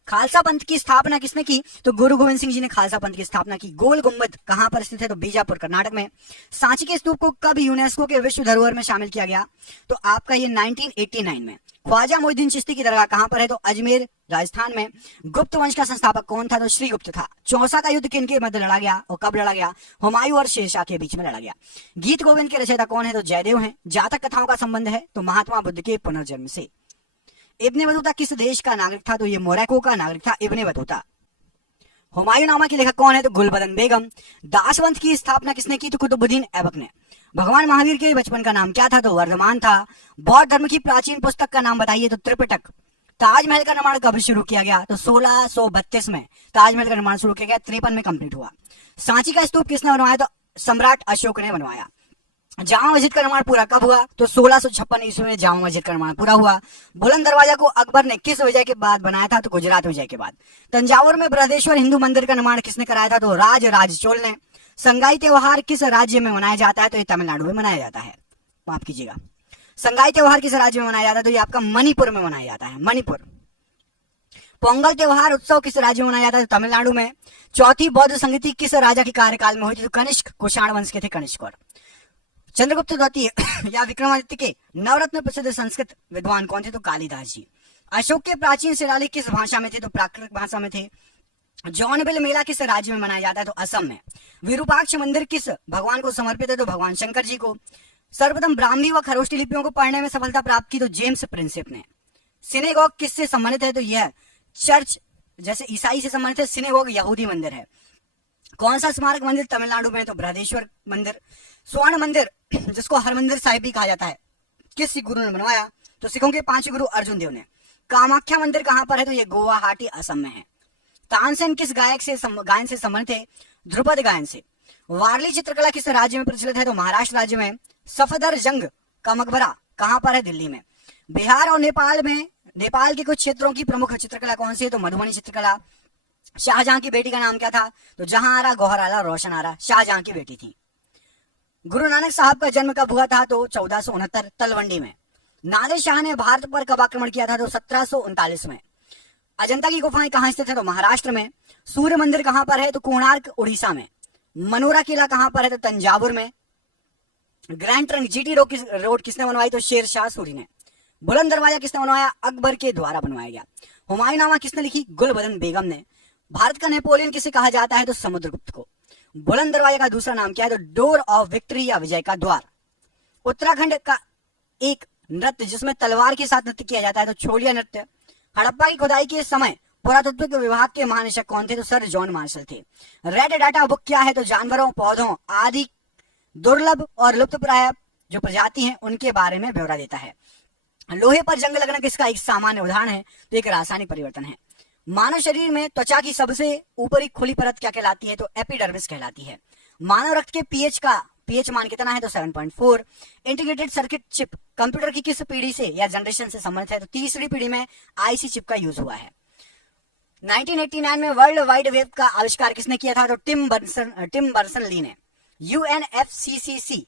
खालसा पंथ की स्थापना किसने की? तो गुरु गोविंद सिंह जी ने खालसा पंथ की स्थापना की। गोल गुंबद कहां पर स्थित है? तो बीजापुर कर्नाटक में। सांची के स्तूप को कब यूनेस्को के विश्व धरोहर में शामिल किया गया? तो आपका ये 1989 में। ख्वाजा मोइनुद्दीन चिश्ती की दरगाह कहां पर है? तो अजमेर राजस्थान में। गुप्त वंश का संस्थापक कौन था? तो श्रीगुप्त था। चौसा का युद्ध किनके मध्य लड़ा गया और कब लड़ा गया? हुमायूं और शेरशाह के बीच में लड़ा गया। गीत गोविंद के रचयिता कौन है? तो जयदेव हैं। जातक कथाओं का संबंध है तो महात्मा बुद्ध के पुनर्जन्म से। इब्ने बतूता किस देश का नागरिक था? तो ये मोरक्को का नागरिक था इब्ने बतूता। हुमायूं नामा की लेखक कौन है? तो गुलबदन बेगम। दासवंत की स्थापना किसने की? तो कुतुबुद्दीन ऐबक ने। भगवान महावीर के बचपन का नाम क्या था? तो वर्धमान था। बौद्ध धर्म की प्राचीन पुस्तक का नाम बताइए? तो त्रिपिटक। ताजमहल का निर्माण कब शुरू किया गया? तो 1632 में ताजमहल का निर्माण शुरू किया गया, 53 में कंप्लीट हुआ। सांची का स्तूप किसने बनवाया? तो सम्राट अशोक ने बनवाया। जामा मस्जिद का निर्माण पूरा कब हुआ? तो 1656 ईस्वी में जामा मस्जिद का निर्माण पूरा हुआ। बुलंद दरवाजा को अकबर ने किस विजय के बाद बनाया था? तो गुजरात विजय के बाद। तंजावुर में बृहदेश्वर हिंदू मंदिर का निर्माण किसने कराया था? तो राज चोल ने। संगाई त्योहार किस राज्य में मनाया जाता है? तो ये तमिलनाडु में मनाया जाता है, माफ कीजिएगा। संगाई त्योहार किस राज्य में मनाया जाता है? तो ये आपका मणिपुर में मनाया जाता है, मणिपुर। पोंगल त्योहार उत्सव किस राज्य में मनाया जाता है? तो तमिलनाडु में। चौथी बौद्ध संगति किस राजा के कार्यकाल में हुई थी? तो कनिष्क कुषाण वंश के थे कनिष्क। और चंद्रगुप्त द्वितीय या विक्रमादित्य के नवरत्न प्रसिद्ध संस्कृत विद्वान कौन थे? तो कालिदास जी। अशोक के प्राचीन शिलालेख किस भाषा में थे? तो प्राकृत भाषा में थे। जौनबिल मेला किस राज्य में मनाया जाता है? तो असम में। विरूपाक्ष मंदिर किस भगवान को समर्पित है? तो भगवान शंकर जी को। सर्वप्रथम ब्राह्मी व खरोष्टी लिपियों को पढ़ने में सफलता प्राप्त की तो जेम्स प्रिंसिप ने। सिनेगॉग किससे संबंधित है? तो यह चर्च जैसे ईसाई से संबंधित है। सिनेगॉग यहूदी मंदिर है। कौन सा स्मारक मंदिर तमिलनाडु में? तो बृहदेश्वर मंदिर। स्वर्ण मंदिर जिसको हरमंदिर साहिब भी कहा जाता है, किस गुरु ने बनवाया? तो सिखों के 5 गुरु अर्जुन देव ने। कामाख्या मंदिर कहां पर है? तो ये गुवाहाटी असम में है। तानसेन किस गायन से संबंधित है? ध्रुपद गायन से। वारली चित्रकला किस राज्य में प्रचलित है? तो महाराष्ट्र राज्य में। सफदरजंग का मकबरा कहां पर है? दिल्ली में। बिहार और नेपाल के कुछ क्षेत्रों की प्रमुख चित्रकला कौन सी है? तो मधुबनी चित्रकला। शाहजहां की बेटी का नाम क्या था? तो जहां आरा गौहर आला रोशन आरा शाहजहां की बेटी थी। गुरु नानक साहब का जन्म कब हुआ था? तो 1469 तलवंडी में। नादिर शाह ने भारत पर कब आक्रमण किया था? तो 1739 में। अजंता की गुफाएं कहां स्थित है? तो महाराष्ट्र में। सूर्य मंदिर कहां पर है? तो कोणार्क उड़ीसा में। मनोरा किला कहां पर है? तो तंजावुर में। ग्रैंड ट्रंक जीटी रोड किसने बनवाई? तो शेर शाह सूरी ने। बुलंद दरवाजा किसने बनवाया? अकबर के द्वारा बनवाया गया। हुमायूंनामा किसने लिखी? गुलबदन बेगम ने। भारत का नेपोलियन किसे कहा जाता है? तो समुद्रगुप्त को। बुलंद दरवाजा का दूसरा नाम क्या है? तो डोर ऑफ विक्ट्री या विजय का द्वार। उत्तराखंड का एक नृत्य जिसमें तलवार के साथ नृत्य किया जाता है तो छोलिया नृत्य। हड़प्पा की खुदाई के समय पुरातत्व विभाग के महानिदेशक कौन थे? तो सर जॉन मार्शल थे। रेड डाटा बुक क्या है? तो जानवरों, पौधों आदि दुर्लभ और लुप्तप्राय जो प्रजाति हैं उनके बारे में ब्यौरा देता है। लोहे पर जंग लगना किसका एक सामान्य उदाहरण है? तो एक रासायनिक परिवर्तन है। मानव शरीर में त्वचा की सबसे ऊपरी खुली परत क्या कहलाती है? तो एपिडर्मिस कहलाती है। मानव रक्त के पीएच मान कितना है? तो 7.4। इंटीग्रेटेड सर्किट चिप कंप्यूटर की किस पीढ़ी से या जनरेशन से संबंधित है? तो तीसरी पीढ़ी में आईसी चिप का यूज हुआ है। 1989 में वर्ल्ड वाइड वेब का आविष्कार किसने किया था? तो टिम बर्सन ली ने। यूएनएफसीसीसी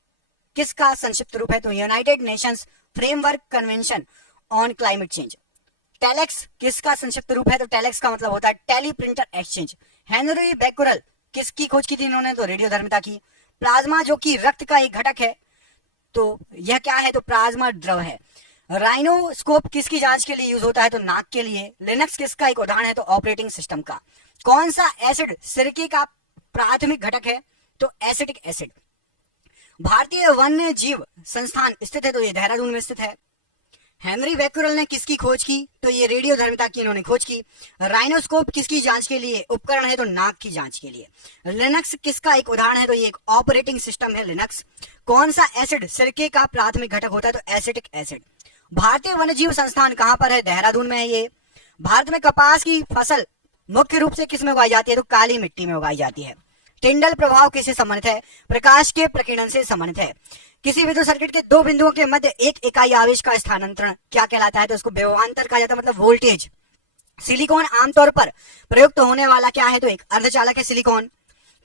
किसका संक्षिप्त रूप है? तो United Nations framework convention on climate change. Telex किसका संक्षिप्त रूप है? तो टेलेक्स का मतलब होता है teleprinter exchange. Henri Becquerel किसकी खोज की थी इन्होंने? तो रेडियोधर्मिता की। प्लाज्मा जो कि रक्त का एक घटक है तो यह क्या है? तो प्लाज्मा द्रव है। राइनोस्कोप किसकी जांच के लिए यूज होता है? तो नाक के लिए। लिनक्स किसका एक उदाहरण है? तो ऑपरेटिंग सिस्टम का। कौन सा एसिड सिरके का प्राथमिक घटक है? तो एसिटिक एसिड। भारतीय वन्य जीव संस्थान स्थित है तो ये देहरादून में स्थित है। हेनरी बेकुरल ने किसकी खोज की? तो ये रेडियोधर्मिता की इन्होंने खोज की। राइनोस्कोप किसकी जांच के लिए उपकरण है? तो नाक की जांच के लिए। लिनक्स किसका एक उदाहरण है? तो ये एक ऑपरेटिंग सिस्टम है लिनक्स। कौन सा एसिड सिरके का प्राथमिक घटक होता है? तो एसिटिक एसिड। भारतीय वन्यजीव संस्थान कहां पर है? देहरादून में है ये। भारत में कपास की फसल मुख्य रूप से किस में उगाई जाती है? तो काली मिट्टी में उगाई जाती है। टिंडल प्रभाव किससे संबंधित है? प्रकाश के प्रकीर्णन से संबंधित है। किसी विद्युत सर्किट के दो बिंदुओं के मध्य एक इकाई आवेश का स्थानांतरण क्या कहलाता है? तो उसको विभवांतर कहा जाता है, मतलब वोल्टेज। सिलिकॉन आमतौर पर प्रयुक्त होने वाला क्या है? तो एक अर्धचालक है सिलिकॉन।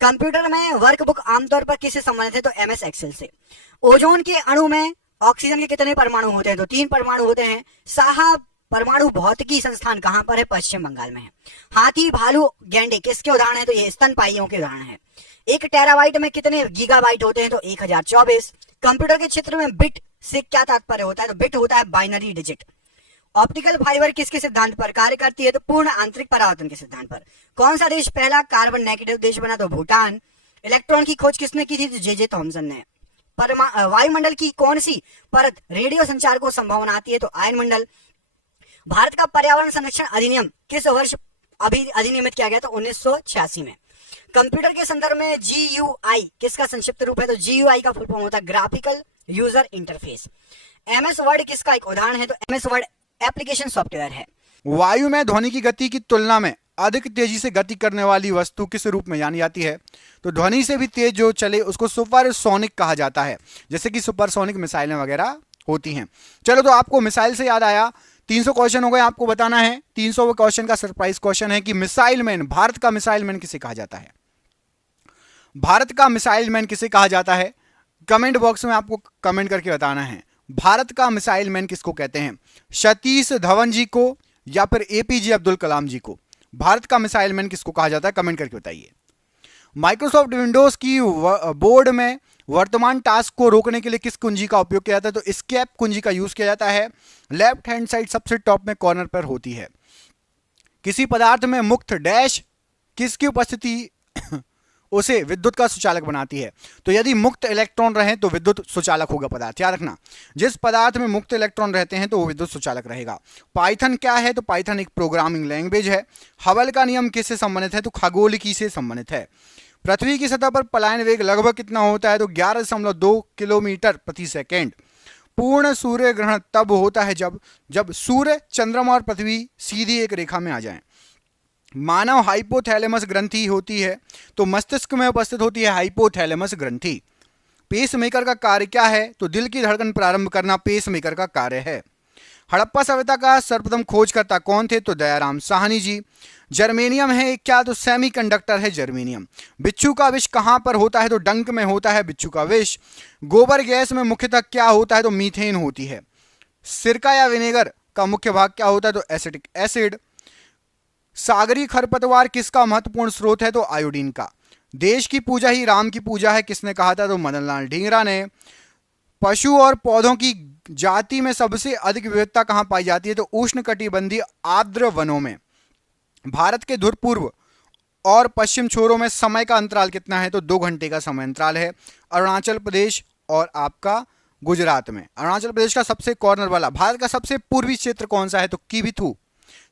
कंप्यूटर में वर्कबुक आमतौर पर किससे संबंधित है? तो एमएस एक्सेल से। ओजोन के अणु में ऑक्सीजन के कितने परमाणु होते हैं? तो 3 परमाणु होते हैं। साहा परमाणु भौतिकी संस्थान कहां पर है? पश्चिम बंगाल में है। हाथी, भालू, गैंडे किसके उदाहरण है? तो ये स्तनपायियों के उदाहरण है। 1 टेराबाइट में कितने गीगाबाइट होते हैं? तो 1024। कंप्यूटर के क्षेत्र में बिट से क्या तात्पर्य होता है? तो बिट होता है बाइनरी डिजिट। ऑप्टिकल फाइबर किसके सिद्धांत पर कार्य करती है? तो पूर्ण आंतरिक परावर्तन के सिद्धांत पर। कौन सा देश पहला कार्बन नेगेटिव देश बना? तो भूटान। इलेक्ट्रॉन की खोज किसने की थी? तो जे थॉमसन ने। वायुमंडल की कौन सी परत रेडियो संचार को संभव बनाती है? तो आयन मंडल। भारत का पर्यावरण संरक्षण अधिनियम किस वर्ष अधिनियमित किया गया? तो 1986 में। कंप्यूटर के संदर्भ में GUI किसका संक्षिप्त रूप है? तो GUI का फुल फॉर्म होता है graphical user interface. MS word किसका एक उदाहरण है? तो MS वर्ड एप्लीकेशन सॉफ्टवेयर है। वायु में ध्वनि की गति की तुलना में अधिक तेजी से गति करने वाली वस्तु किस रूप में जानी जाती है? तो ध्वनि से भी तेज जो चले उसको सुपरसोनिक कहा जाता है, जैसे कि सुपरसोनिक मिसाइलें वगैरह होती हैं। चलो, तो आपको मिसाइल से याद आया, 300 क्वेश्चन हो गए, आपको बताना है 300 क्वेश्चन का सरप्राइज क्वेश्चन है कि मिसाइल मैन, भारत का मिसाइल मैन किसे कहा जाता है? भारत का मिसाइल मैन किसे कहा जाता है? कमेंट बॉक्स में आपको कमेंट करके बताना है। भारत का मिसाइल मैन किसको कहते हैं? सतीश धवन जी को या फिर एपीजे अब्दुल कलाम जी को? भारत का मिसाइल मैन किसको कहा जाता है? कमेंट करके बताइए। माइक्रोसॉफ्ट विंडोज की बोर्ड में वर्तमान टास्क को रोकने के लिए किस कुंजी का उपयोग किया जाता है? तो एस्केप कुंजी का यूज किया जाता है। लेफ्ट हैंड साइड सबसे टॉप में कॉर्नर पर होती है। किसी पदार्थ में मुक्त डैश किसकी उपस्थिति उसे विद्युत का सुचालक बनाती है? तो यदि मुक्त इलेक्ट्रॉन रहे तो विद्युत सुचालक होगा पदार्थ, याद रखना। जिस पदार्थ में मुक्त इलेक्ट्रॉन रहते हैं तो वो विद्युत सुचालक रहेगा। पाइथन क्या है? तो पाइथन एक प्रोग्रामिंग लैंग्वेज है। हबल का नियम किससे संबंधित है? तो खगोलिकी से संबंधित है। पृथ्वी की सतह पर पलायन वेग लगभग कितना होता है? तो 11.2 किलोमीटर प्रति सेकेंड। पूर्ण सूर्य ग्रहण तब होता है जब सूर्य, चंद्रमा और पृथ्वी सीधी एक रेखा में आ जाएं। मानव हाइपोथैलेमस ग्रंथि होती है तो मस्तिष्क में उपस्थित होती है हाइपोथैलेमस ग्रंथि। पेसमेकर का कार्य क्या है? तो दिल की धड़कन प्रारंभ करना पेसमेकर का कार्य है। हड़प्पा सभ्यता का सर्वप्रथम खोजकर्ता कौन थे? तो दयाराम साहनी जी। जर्मेनियम है क्या? तो सेमीकंडक्टर है जर्मेनियम। बिच्छू का विष कहां पर होता है? तो डंक में होता है बिच्छू का विष। गोबर गैस में मुख्यतः क्या होता है? तो मीथेन होती है। सिरका या विनेगर का मुख्य भाग क्या होता है? तो एसिटिक एसिड। सागरी खरपतवार किसका महत्वपूर्ण स्रोत है? तो आयोडीन का। देश की पूजा ही राम की पूजा है किसने कहा था? तो मदनलाल ढींगरा ने। पशु और पौधों की जाति में सबसे अधिक विविधता कहां पाई जाती है? तो उष्णकटिबंधीय आर्द्र वनों में। भारत के ध्रुव पूर्व और पश्चिम छोरों में समय का अंतराल कितना है? तो 2 घंटे का समय अंतराल है। अरुणाचल प्रदेश और आपका गुजरात में। अरुणाचल प्रदेश का सबसे कॉर्नर वाला। भारत का सबसे पूर्वी क्षेत्र कौन सा है? तो किबिथु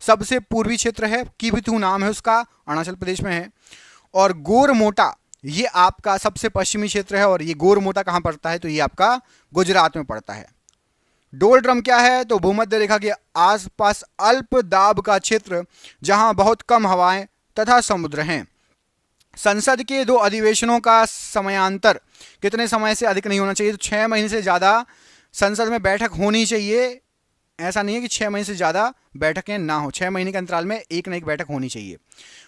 सबसे पूर्वी क्षेत्र है, किबिथु नाम है उसका, अरुणाचल प्रदेश में है। और गोरमोटा ये आपका सबसे पश्चिमी क्षेत्र है। और ये गोरमोटा कहां पड़ता है? तो ये आपका गुजरात में पड़ता है। डोलड्रम क्या है? तो भूमध्य रेखा के आसपास अल्प दाब का क्षेत्र जहां बहुत कम हवाएं तथा समुद्र हैं। संसद के 2 अधिवेशनों का समयांतर कितने समय से अधिक नहीं होना चाहिए? तो 6 महीने से ज्यादा संसद में बैठक होनी चाहिए। ऐसा नहीं है कि 6 महीने से ज्यादा बैठकें ना हो, 6 महीने के अंतराल में एक न एक बैठक होनी चाहिए।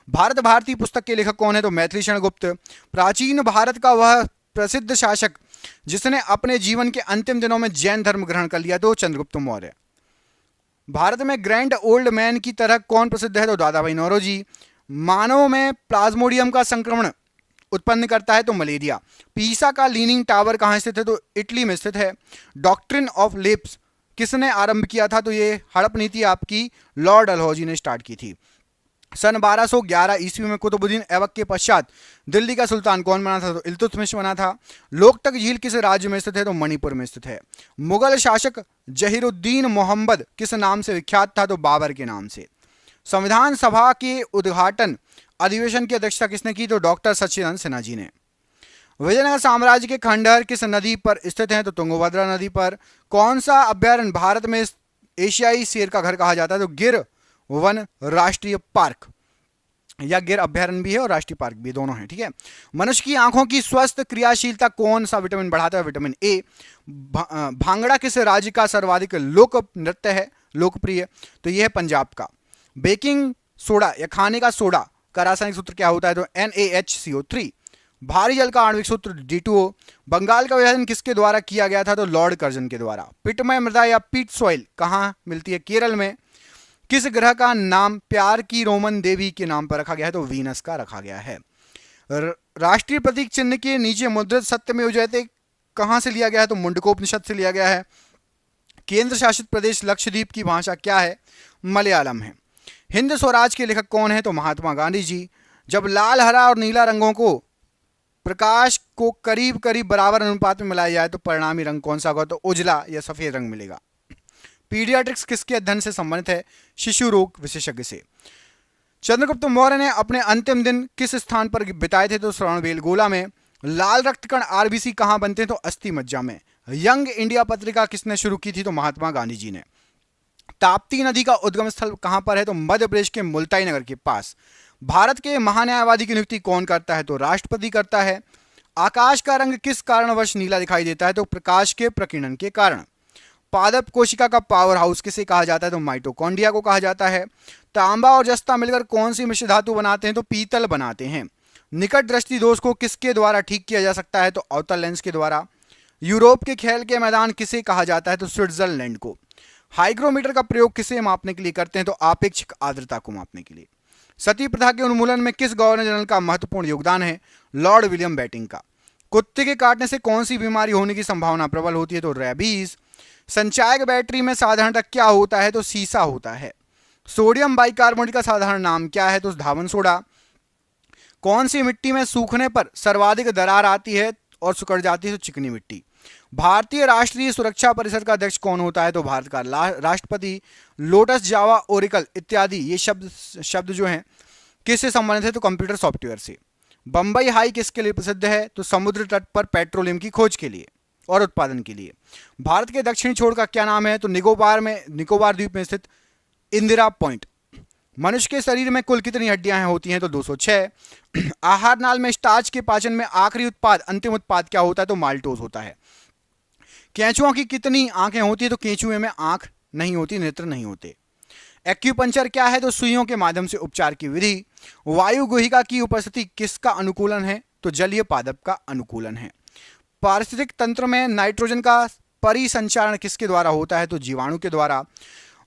भारत भारती पुस्तक के लेखक कौन है? तो मैथिली शरण गुप्त। प्राचीन भारत का वह प्रसिद्ध शासक जिसने अपने जीवन के अंतिम दिनों में जैन धर्म ग्रहण कर लिया तो चंद्रगुप्त मौर्य। भारत में ग्रैंड ओल्ड मैन की तरह कौन प्रसिद्ध है? तो दादा भाई नौरोजी। मानव में प्लाज्मोडियम का संक्रमण उत्पन्न करता है तो मलेरिया। पीसा का लीनिंग टावर कहां स्थित है? तो इटली में स्थित है। डॉक्ट्रिन ऑफ लेप्स किसने आरंभ किया था? तो ये हड़प नीति आपकी लॉर्ड डलहौजी ने स्टार्ट की थी। सन 1211 ईस्वी में कुतुबुद्दीन ऐबक के पश्चात दिल्ली का सुल्तान कौन बना था? तो इल्तुतमिश बना था। लोकटक झील किस राज्य में स्थित है? तो मणिपुर में स्थित है। मुगल शासक जहीरुद्दीन मोहम्मद किस नाम से विख्यात था? तो बाबर के नाम से। संविधान सभा के उद्घाटन अधिवेशन की अध्यक्षता किसने की? तो डॉक्टर सच्चिदानंद सिन्हा जी ने। विजयनगर साम्राज्य के खंडहर किस नदी पर स्थित हैं? तो तुंगभद्रा नदी पर। कौन सा अभ्यारण्य भारत में एशियाई शेर का घर कहा जाता है? तो गिर वन राष्ट्रीय पार्क, या गिर अभ्यारण्य भी है और राष्ट्रीय पार्क भी, दोनों है, ठीक है। मनुष्य की आंखों की स्वस्थ क्रियाशीलता कौन सा विटामिन बढ़ाता है? Vitamin A. भांगड़ा किस राज्य का सर्वाधिक लोक नृत्य है, लोकप्रिय? तो यह है पंजाब का। बेकिंग सोडा या खाने का सोडा का रासायनिक सूत्र क्या होता है? तो NaHCO3। भारी जल का आणविक सूत्र D2O। बंगाल का विभाजन किसके द्वारा किया गया था? तो लॉर्ड कर्जन के द्वारा। पिटमय मृदा या पीट सॉइल कहां मिलती है? केरल में। किस ग्रह का नाम प्यार की रोमन देवी के नाम पर रखा गया है? तो वीनस का रखा गया है। राष्ट्रीय प्रतीक चिन्ह के नीचे मुद्रित सत्यमेव जयते कहां से लिया गया है? तो मुंडकोपनिषद से लिया गया है। केंद्र शासित प्रदेश लक्षद्वीप की भाषा क्या है? मलयालम है। हिंद स्वराज के लेखक कौन है? तो महात्मा गांधी जी। जब लाल, हरा और नीला रंगों को प्रकाश को करीब करीब बराबर अनुपात में मिलाया जाए तो परिणामी रंग कौन सा होगा? तो उजला या सफेद रंग मिलेगा। पीडियाट्रिक्स किसके अध्ययन से संबंधित है? शिशु रोग विशेषज्ञ से। चंद्रगुप्त मौर्य ने अपने अंतिम दिन किस स्थान पर बिताए थे? तो श्रवणबेलगोला में। लाल रक्त कण RBC कहां बनते हैं? तो अस्थि मज्जा में। यंग इंडिया पत्रिका किसने शुरू की थी? तो महात्मा गांधी जी ने। ताप्ती नदी का उद्गम स्थल कहां पर है? तो मध्य प्रदेश के मुल्ताई नगर के पास। भारत के महान्यायवादी की नियुक्ति कौन करता है? तो राष्ट्रपति करता है। आकाश का रंग किस कारणवश नीला दिखाई देता है? तो प्रकाश के प्रकीर्णन के कारण। पादप कोशिका का पावर हाउस किसे कहा जाता है? तो माइटोकॉन्ड्रिया को कहा जाता है। तांबा और जस्ता मिलकर कौन सी मिश्र धातु बनाते हैं? तो पीतल बनाते हैं। निकट दृष्टि दोष को किसके द्वारा ठीक किया जा सकता है? तो अवतल लेंस के द्वारा। यूरोप के खेल के मैदान किसे कहा जाता है? तो स्विट्जरलैंड को। हाइग्रोमीटर का प्रयोग किसे मापने के लिए करते हैं? तो आपेक्षिक आर्द्रता को मापने के लिए। सती प्रथा के उन्मूलन में किस गवर्नर जनरल का महत्वपूर्ण योगदान है? लॉर्ड विलियम बेटिंग का। कुत्ते के काटने से कौन सी बीमारी होने की संभावना प्रबल होती है? तो रेबीज। संचायक बैटरी में साधारणतः क्या होता है? तो सीसा होता है। सोडियम बाइकार्बोनेट का साधारण नाम क्या है? तो धावन सोडा। कौन सी मिट्टी में सूखने पर सर्वाधिक दरार आती है और सिकुड़ जाती है? तो चिकनी मिट्टी। भारतीय राष्ट्रीय सुरक्षा परिषद का अध्यक्ष कौन होता है? तो भारत का राष्ट्रपति। लोटस, जावा, ओरेकल इत्यादि ये शब्द जो हैं किससे संबंधित है? तो कंप्यूटर सॉफ्टवेयर से। बंबई हाई किसके लिए प्रसिद्ध है? तो समुद्र तट पर पेट्रोलियम की खोज के लिए और उत्पादन के लिए। भारत के दक्षिणी छोर का क्या नाम है? तो निकोबार द्वीप में स्थित इंदिरा पॉइंट। मनुष्य के शरीर में कुल कितनी हड्डियां होती हैं? तो 206। आहार नाल में स्टार्च के पाचन में आखिरी उत्पाद, अंतिम उत्पाद क्या होता है? तो माल्टोज होता है। केंचुओं की कितनी आंखें होती है? तो केंचुए में आंख नहीं होती, नेत्र नहीं होते। एक्यूपंक्चर क्या है? तो सुइयों के माध्यम से उपचार की विधि। वायु गुहिका की उपस्थिति किसका अनुकूलन है? तो जलीय पादप का अनुकूलन है। पारिस्थितिक तंत्र में नाइट्रोजन का परिसंचारण किसके द्वारा होता है? तो जीवाणु के द्वारा।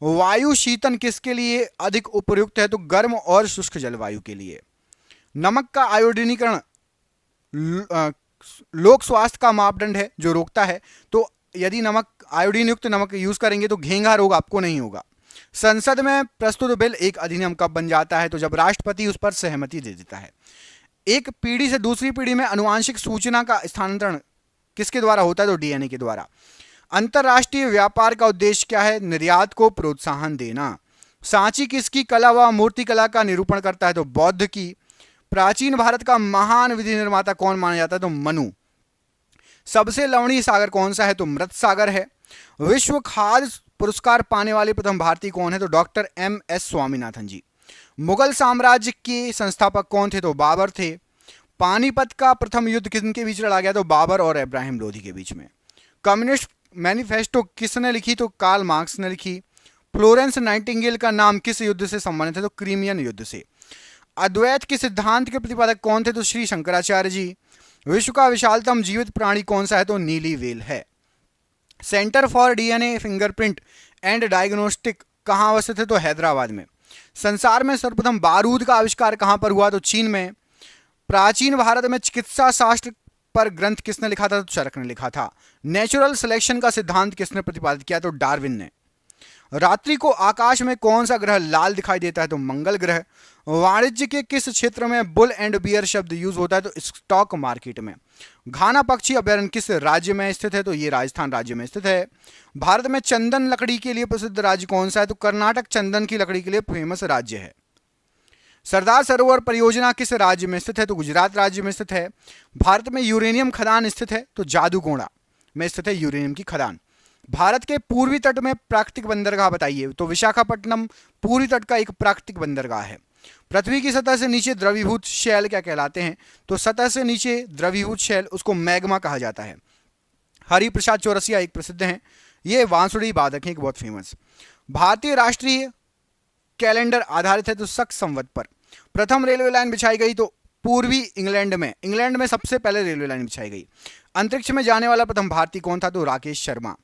वायु शीतन किसके लिए अधिक उपयुक्त है? तो गर्म और शुष्क जलवायु के लिए। नमक का आयोडीनीकरण लोक स्वास्थ्य का मापदंड है जो रोकता है, तो यदि आयोडीन युक्त नमक यूज करेंगे तो घेंघा रोग आपको नहीं होगा। संसद में प्रस्तुत बिल एक अधिनियम कब बन जाता है? तो जब राष्ट्रपति उस पर सहमति दे देता है। एक पीढ़ी से दूसरी पीढ़ी में अनुवांशिक सूचना का स्थानांतरण किसके द्वारा होता है? तो डीएनए के द्वारा। अंतरराष्ट्रीय व्यापार का उद्देश्य क्या है? निर्यात को प्रोत्साहन देना। सांची किसकी कला व मूर्ति कला का निरूपण करता है? तो बौद्ध की। प्राचीन भारत का महान विधि निर्माता कौन माना जाता है? तो मनु। सबसे लवणीय सागर कौन सा है? तो मृत सागर है। विश्व खाद्य पुरस्कार पाने वाले प्रथम भारतीय कौन है? तो डॉक्टर एम.एस. स्वामीनाथन जी। मुगल साम्राज्य के संस्थापक कौन थे? तो बाबर थे। पानीपत का प्रथम युद्ध किनके बीच लड़ा गया? तो बाबर और इब्राहिम लोधी के बीच में। कम्युनिस्ट मैनिफेस्टो किसने लिखी? तो कार्ल मार्क्स ने लिखी। फ्लोरेंस नाइटिंगेल का नाम किस युद्ध से संबंधित है? तो क्रीमियन युद्ध से। अद्वैत के सिद्धांत के प्रतिपादक कौन थे? तो श्री शंकराचार्य जी। विश्व का विशालतम जीवित प्राणी कौन सा है? तो नीली व्हेल है। Centre for DNA fingerprint and diagnostic कहाँ अवस्थित है? तो हैदराबाद में। संसार में सर्वप्रथम बारूद का आविष्कार कहाँ पर हुआ? तो चीन में। प्राचीन भारत में चिकित्सा शास्त्र पर ग्रंथ किसने लिखा था? तो चरक ने लिखा था। नेचुरल सिलेक्शन का सिद्धांत किसने प्रतिपादित किया? तो डार्विन ने। रात्रि को आकाश में कौन सा ग्रह लाल दिखाई देता है? तो मंगल ग्रह। वाणिज्य के किस क्षेत्र में बुल एंड बियर शब्द यूज होता है? तो स्टॉक मार्केट में। घाना पक्षी अभ्यारण्य किस राज्य में स्थित है? तो ये राजस्थान राज्य में स्थित है। भारत में चंदन लकड़ी के लिए प्रसिद्ध राज्य कौन सा है? तो कर्नाटक चंदन की लकड़ी के लिए फेमस राज्य है। सरदार सरोवर परियोजना किस राज्य में स्थित है? तो गुजरात राज्य में स्थित है। भारत में यूरेनियम खदान स्थित है? तो जादूगोड़ा में स्थित है यूरेनियम की खदान। भारत के पूर्वी तट में प्राकृतिक बंदरगाह बताइए। तो विशाखापट्टनम पूर्वी तट का एक प्राकृतिक बंदरगाह है। पृथ्वी की सतह से नीचे द्रवीभूत शैल क्या कहलाते हैं? तो सतह से नीचे द्रवीभूत शैल उसको मैग्मा कहा जाता है। हरिप्रसाद चौरसिया एक प्रसिद्ध हैं, ये बांसुरी वादक हैं, एक बहुत फेमस। भारतीय राष्ट्रीय कैलेंडर आधारित है तो शक संवत पर। प्रथम रेलवे लाइन बिछाई गई तो पूर्वी इंग्लैंड में सबसे पहले रेलवे लाइन बिछाई गई। अंतरिक्ष में जाने वाला प्रथम भारतीय कौन था? तो राकेश शर्मा।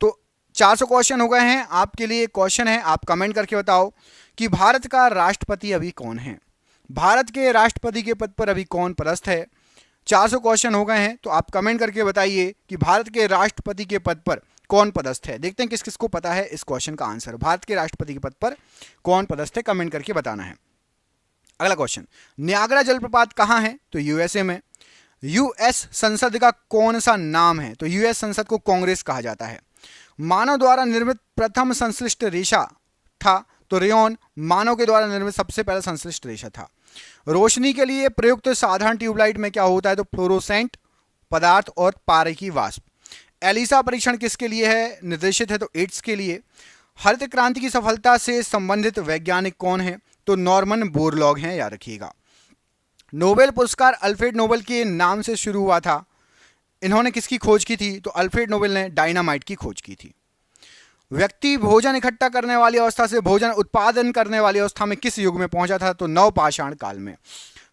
तो 400 क्वेश्चन हो गए हैं आपके लिए। क्वेश्चन है, आप कमेंट करके बताओ कि भारत का राष्ट्रपति अभी कौन है? भारत के राष्ट्रपति के पद पर अभी कौन पदस्थ है? 400 क्वेश्चन हो गए हैं, तो आप कमेंट करके बताइए कि भारत के राष्ट्रपति के पद पर कौन पदस्थ है। देखते हैं किस किस को पता है इस क्वेश्चन का आंसर। भारत के राष्ट्रपति के पद पर कौन पदस्थ है, कमेंट करके बताना है। अगला क्वेश्चन, नियाग्रा जलप्रपात कहाँ है? तो यूएसए में। यूएस संसद का कौन सा नाम है? तो यूएस संसद को कांग्रेस कहा जाता है। मानव द्वारा निर्मित प्रथम संश्लिष्ट रेशा था? तो रेयॉन मानव के द्वारा निर्मित सबसे पहला संश्लिष्ट रेशा था। रोशनी के लिए प्रयुक्त साधारण ट्यूबलाइट में क्या होता है? तो फ्लोरोसेंट पदार्थ और पारे की वाष्प। एलिसा परीक्षण किसके लिए है निर्देशित है? तो एड्स के लिए। हरित क्रांति की सफलता से संबंधित वैज्ञानिक कौन है? तो नॉर्मन बोरलॉग हैं, याद रखिएगा। नोबेल पुरस्कार अल्फ्रेड नोबेल के नाम से शुरू हुआ था। इन्होंने किसकी खोज की थी? तो अल्फ्रेड नोबेल ने डायनामाइट की खोज की थी। व्यक्ति भोजन इकट्ठा करने वाली अवस्था से भोजन उत्पादन करने वाली अवस्था में किस युग में पहुंचा था? तो नवपाषाण काल में।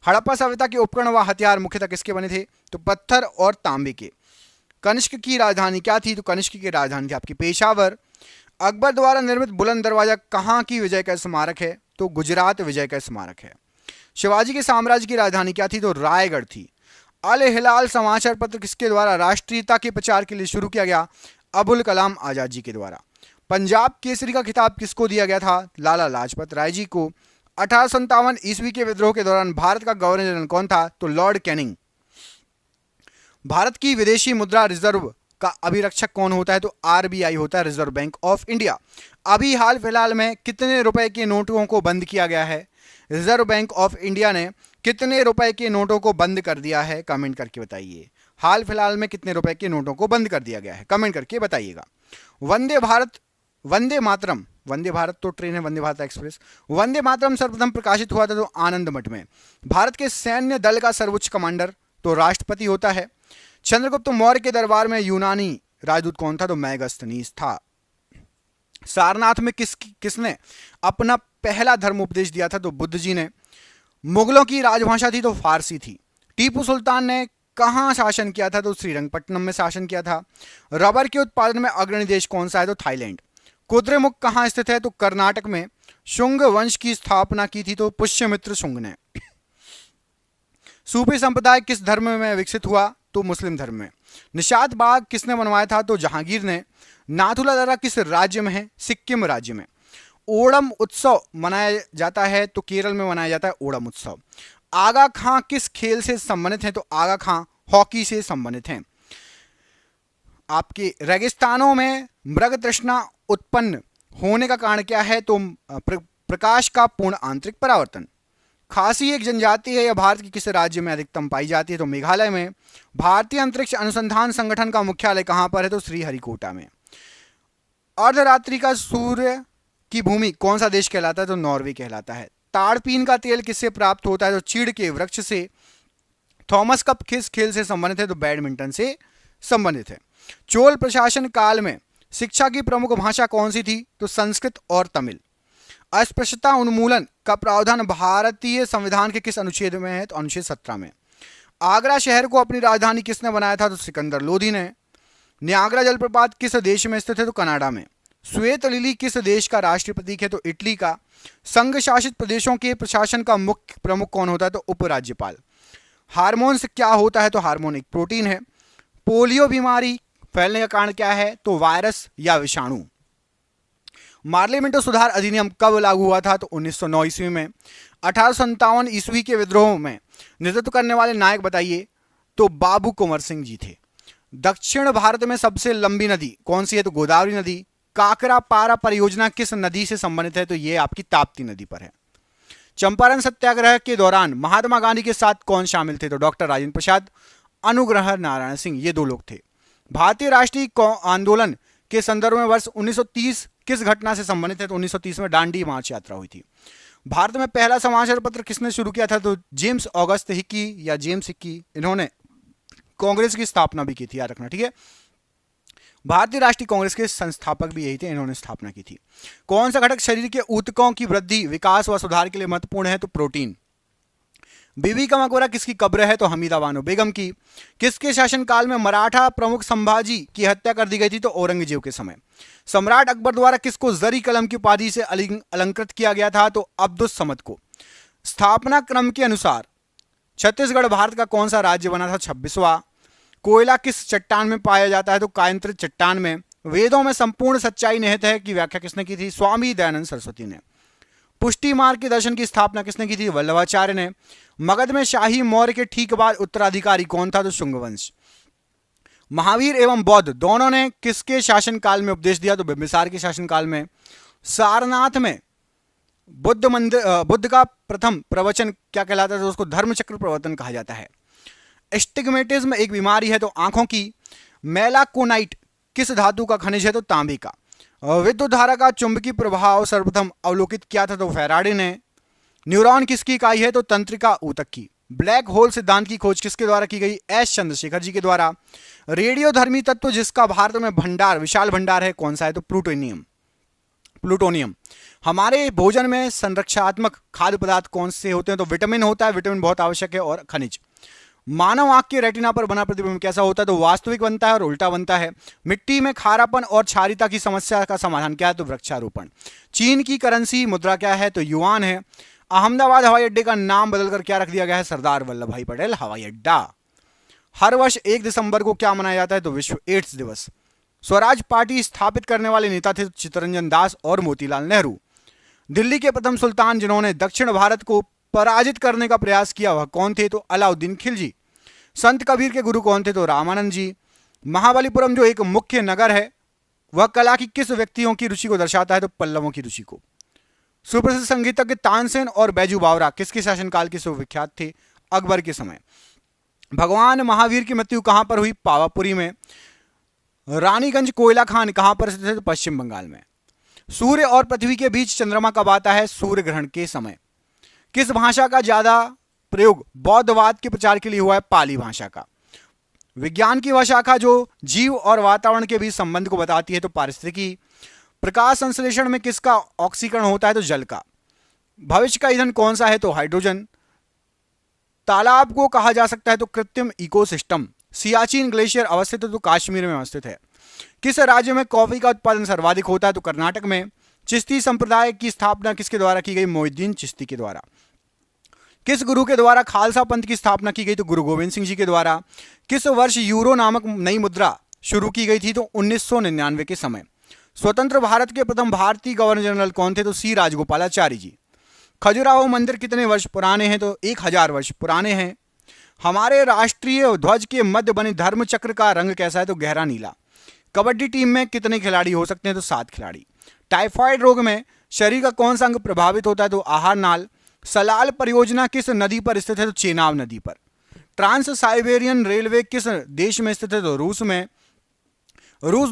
हड़प्पा सभ्यता के उपकरण व हथियार मुख्यतः किसके बने थे? तो पत्थर और तांबे के। कनिष्क की राजधानी क्या थी? तो कनिष्क की राजधानी थी आपकी पेशावर। अकबर द्वारा निर्मित बुलंद दरवाजा कहाँ की विजय का स्मारक है? तो गुजरात विजय का स्मारक है। शिवाजी के साम्राज्य की राजधानी क्या थी? तो रायगढ़ थी। अल हिलाल समाचार पत्र किसके द्वारा राष्ट्रीयता के प्रचार के लिए शुरू किया गया? अबुल कलाम आजाद जी के द्वारा। पंजाब केसरी का खिताब किसको दिया गया था? लाला लाजपत राय जी को। 1857 ईस्वी के विद्रोह के दौरान भारत का गवर्नर जनरल कौन था? तो लॉर्ड कैनिंग। भारत की विदेशी मुद्रा रिजर्व का अभिरक्षक कौन होता है? तो आरबीआई होता है, रिजर्व बैंक ऑफ इंडिया। अभी हाल फिलहाल में कितने रुपए के नोटों को बंद किया गया है? रिजर्व बैंक ऑफ इंडिया ने कितने रुपए के नोटों को बंद कर दिया है? कमेंट करके बताइए। हाल फिलहाल में कितने रुपए के नोटों को बंद कर दिया गया है? कमेंट करके बताइएगा। वंदे भारत, वंदे मातरम, वंदे भारत तो ट्रेन है, वंदे भारत एक्सप्रेस। वंदे मातरम सर्वप्रथम प्रकाशित हुआ था तो आनंद मठ में। भारत के सैन्य दल का सर्वोच्च कमांडर तो राष्ट्रपति होता है। चंद्रगुप्त मौर्य के दरबार में यूनानी राजदूत कौन था? तो मैगस्थनीस था। सारनाथ में किसने अपना पहला धर्म उपदेश दिया था? तो बुद्ध जी ने। मुगलों की राजभाषा थी तो फारसी थी। टीपू सुल्तान ने कहां शासन किया था? तो श्रीरंगपट्टनम में शासन किया था। रबर के उत्पादन में अग्रणी देश कौन सा है? तो थाईलैंड। कुद्रेमुख कहां स्थित है? तो कर्नाटक में। शुंग वंश की स्थापना की थी तो पुष्यमित्र शुंग ने। सूफी संप्रदाय किस धर्म में विकसित हुआ? तो मुस्लिम धर्म में। निशात बाग किसने बनवाया था? तो जहांगीर ने। नाथुला दर्रा किस राज्य में है? सिक्किम राज्य में। ओणम उत्सव मनाया जाता है तो केरल में मनाया जाता है ओणम उत्सव। आगा खां किस खेल से संबंधित हैं? तो आगा खां हॉकी से संबंधित हैं। आपके रेगिस्तानों में मृग तृष्णा उत्पन्न होने का कारण क्या है? तो प्रकाश का पूर्ण आंतरिक परावर्तन। खासी एक जनजाति है, यह भारत के किस राज्य में अधिकतम पाई जाती है? तो मेघालय में। भारतीय अंतरिक्ष अनुसंधान संगठन का मुख्यालय कहां पर है? तो श्रीहरिकोटा में। अर्धरात्रि का सूर्य की भूमि कौन सा देश कहलाता है? तो नॉर्वे कहलाता है। ताड़पीन का तेल किससे प्राप्त होता है? तो चीड़ के वृक्ष से। थॉमस कप किस खेल से संबंधित है? तो बैडमिंटन से संबंधित है। चोल प्रशासन काल में शिक्षा की प्रमुख भाषा कौन सी थी? तो संस्कृत और तमिल। अस्पृश्यता उन्मूलन का प्रावधान भारतीय संविधान के किस अनुच्छेद में है? तो अनुच्छेद 17 में। आगरा शहर को अपनी राजधानी किसने बनाया था? तो सिकंदर लोधी ने। न्यागरा जलप्रपात किस देश में स्थित है? तो कनाडा में। श्वेत लिली किस देश का राष्ट्रीय प्रतीक है? तो इटली का। संघ शासित प्रदेशों के प्रशासन का मुख्य प्रमुख कौन होता है? तो उपराज्यपाल। हार्मोन्स क्या होता है? तो हार्मोन एक प्रोटीन है। पोलियो बीमारी फैलने का कारण क्या है? तो वायरस या विषाणु। मार्लिमेंटो सुधार अधिनियम कब लागू हुआ था? तो 1909 ईस्वी में। 1857 ईस्वी के विद्रोह में नेतृत्व करने वाले नायक बताइए? तो बाबू कुंवर सिंह जी थे। दक्षिण भारत में सबसे लंबी नदी कौन सी है? तो गोदावरी नदी। काकरा पारा परियोजना किस नदी से संबंधित है? तो यह आपकी ताप्ती नदी पर है। चंपारण सत्याग्रह के दौरान महात्मा गांधी के साथ कौन शामिल थे? तो डॉक्टर राजेंद्र प्रसाद, अनुग्रह नारायण सिंह, ये दो लोग थे। भारतीय राष्ट्रीय आंदोलन के संदर्भ में वर्ष 1930 किस घटना से संबंधित है? तो 1930 में दांडी मार्च यात्रा हुई थी। भारत में पहला समाचार पत्र किसने शुरू किया था? तो जेम्स ऑगस्ट हिक्की या जेम्स हिक्की, इन्होंने कांग्रेस की स्थापना भी की थी, याद रखना, ठीक है। भारतीय राष्ट्रीय कांग्रेस के संस्थापक भी यही थे, इन्होंने स्थापना की थी। कौन सा घटक शरीर के ऊतकों की वृद्धि, विकास व सुधार के लिए महत्वपूर्ण है? तो प्रोटीन। बीबी का मकबरा किसकी कब्र है? तो हमीदा बानो बेगम की। किसके शासनकाल में मराठा प्रमुख संभाजी की हत्या कर दी गई थी? तो औरंगजेब के समय। सम्राट अकबर द्वारा किसको जरी कलम की उपाधि से अलंकृत किया गया था? तो अब्दुस समद को। स्थापना क्रम के अनुसार छत्तीसगढ़ भारत का कौन सा राज्य बना था? 26वां। कोयला किस चट्टान में पाया जाता है? तो कायंत्र चट्टान में। वेदों में संपूर्ण सच्चाई निहित है की व्याख्या किसने की थी? स्वामी दयानंद सरस्वती ने। पुष्टि मार्ग के दर्शन की स्थापना किसने की थी? वल्लभाचार्य ने। मगध में शाही मौर्य के ठीक बाद उत्तराधिकारी कौन था? तो शुंग वंश। महावीर एवं बौद्ध दोनों ने किसके शासनकाल में उपदेश दिया? तो बिंबिसार के शासनकाल में। सारनाथ में बुद्ध का प्रथम प्रवचन क्या कहलाता है? तो उसको धर्मचक्र प्रवर्तन कहा जाता है। एस्टिग्मेटिज्म एक बीमारी है तो आंखों की। मेलाकोनाइट किस धातु का खनिज है? तो तांबे का। विद्युत धारा का चुंबकीय प्रभाव सर्वप्रथम अवलोकित किया था? तो फैराडे ने। न्यूरॉन किसकी इकाई है? तो तंत्रिका ऊतक की। ब्लैक होल सिद्धांत की खोज किसके द्वारा की गई? एस चंद्रशेखर जी के द्वारा। रेडियोधर्मी तत्व जिसका भारत में भंडार, विशाल भंडार है, कौन सा है? तो प्लूटोनियम। हमारे भोजन में संरक्षात्मक खाद्य पदार्थ कौन से होते हैं? तो विटामिन होता है, विटामिन बहुत आवश्यक है, और खनिज। मानव आंख के रेटिना पर बना प्रतिबिंब कैसा होता है? तो वास्तविक बनता है और उल्टा बनता है। मिट्टी में खारापन और क्षारीयता की समस्या का समाधान क्या है? तो वृक्षारोपण। चीन की करेंसी मुद्रा क्या है? तो युआन है। अहमदाबाद हवाई अड्डे का नाम बदलकर क्या रख दिया गया है? सरदार वल्लभ भाई पटेल हवाई अड्डा। हर वर्ष 1 दिसंबर को क्या मनाया जाता है? तो विश्व एड्स दिवस। स्वराज पार्टी स्थापित करने वाले नेता थे चित्तरंजन दास और मोतीलाल नेहरू। दिल्ली के प्रथम सुल्तान जिन्होंने दक्षिण भारत को पराजित करने का प्रयास किया, वह कौन थे? तो अलाउद्दीन खिलजी। संत कबीर के गुरु कौन थे? तो रामानंद जी। महाबलीपुरम जो एक मुख्य नगर है, वह कला की किस व्यक्तियों की रुचि को दर्शाता है? तो पल्लवों की रुचि को। सुप्रसिद्ध संगीतज्ञ तानसेन और बैजू बावरा किसके शासनकाल के सुविख्यात थे? अकबर के समय। भगवान महावीर की मृत्यु कहां पर हुई? पावापुरी में। रानीगंज कोयला खान कहां पर स्थित है? तो पश्चिम बंगाल में। सूर्य और पृथ्वी के बीच चंद्रमा कब आता है? सूर्य ग्रहण के समय। किस भाषा का ज्यादा प्रयोग बौद्धवाद के प्रचार के लिए हुआ है? पाली भाषा का। विज्ञान की वह शाखा जो जीव और वातावरण के बीच संबंध को बताती है? तो पारिस्थितिकी। प्रकाश संश्लेषण में किसका ऑक्सीकरण होता है? तो जल का। भविष्य का ईंधन कौन सा है? तो हाइड्रोजन। तालाब को कहा जा सकता है? तो कृत्रिम इकोसिस्टम। सियाचिन ग्लेशियर अवस्थित है? तो कश्मीर में अवस्थित है। किस राज्य में कॉफी का उत्पादन सर्वाधिक होता है? तो कर्नाटक में। चिश्ती संप्रदाय की स्थापना किसके द्वारा की गई? मोइनुद्दीन चिश्ती के द्वारा। किस गुरु के द्वारा खालसा पंथ की स्थापना की गई? तो गुरु गोविंद सिंह जी के द्वारा। किस वर्ष यूरो नामक नई मुद्रा शुरू की गई थी? तो 1999 के समय। स्वतंत्र भारत के प्रथम भारतीय गवर्नर जनरल कौन थे? तो सी राजगोपालाचारी जी। खजुराहो मंदिर कितने वर्ष पुराने हैं? तो 1000 वर्ष पुराने हैं। हमारे राष्ट्रीय ध्वज के मध्य बने धर्म चक्र का रंग कैसा है? तो गहरा नीला। कबड्डी टीम में कितने खिलाड़ी हो सकते हैं? तो 7 खिलाड़ी। टाइफाइड रोग में शरीर का कौन सा अंग प्रभावित होता है? तो आहार नाल। सलाल परियोजना किस नदी पर स्थित है? तो चेनाब नदी पर। ट्रांस साइबेरियन रेलवे किस देश में स्थित है? तो रूस में। रूस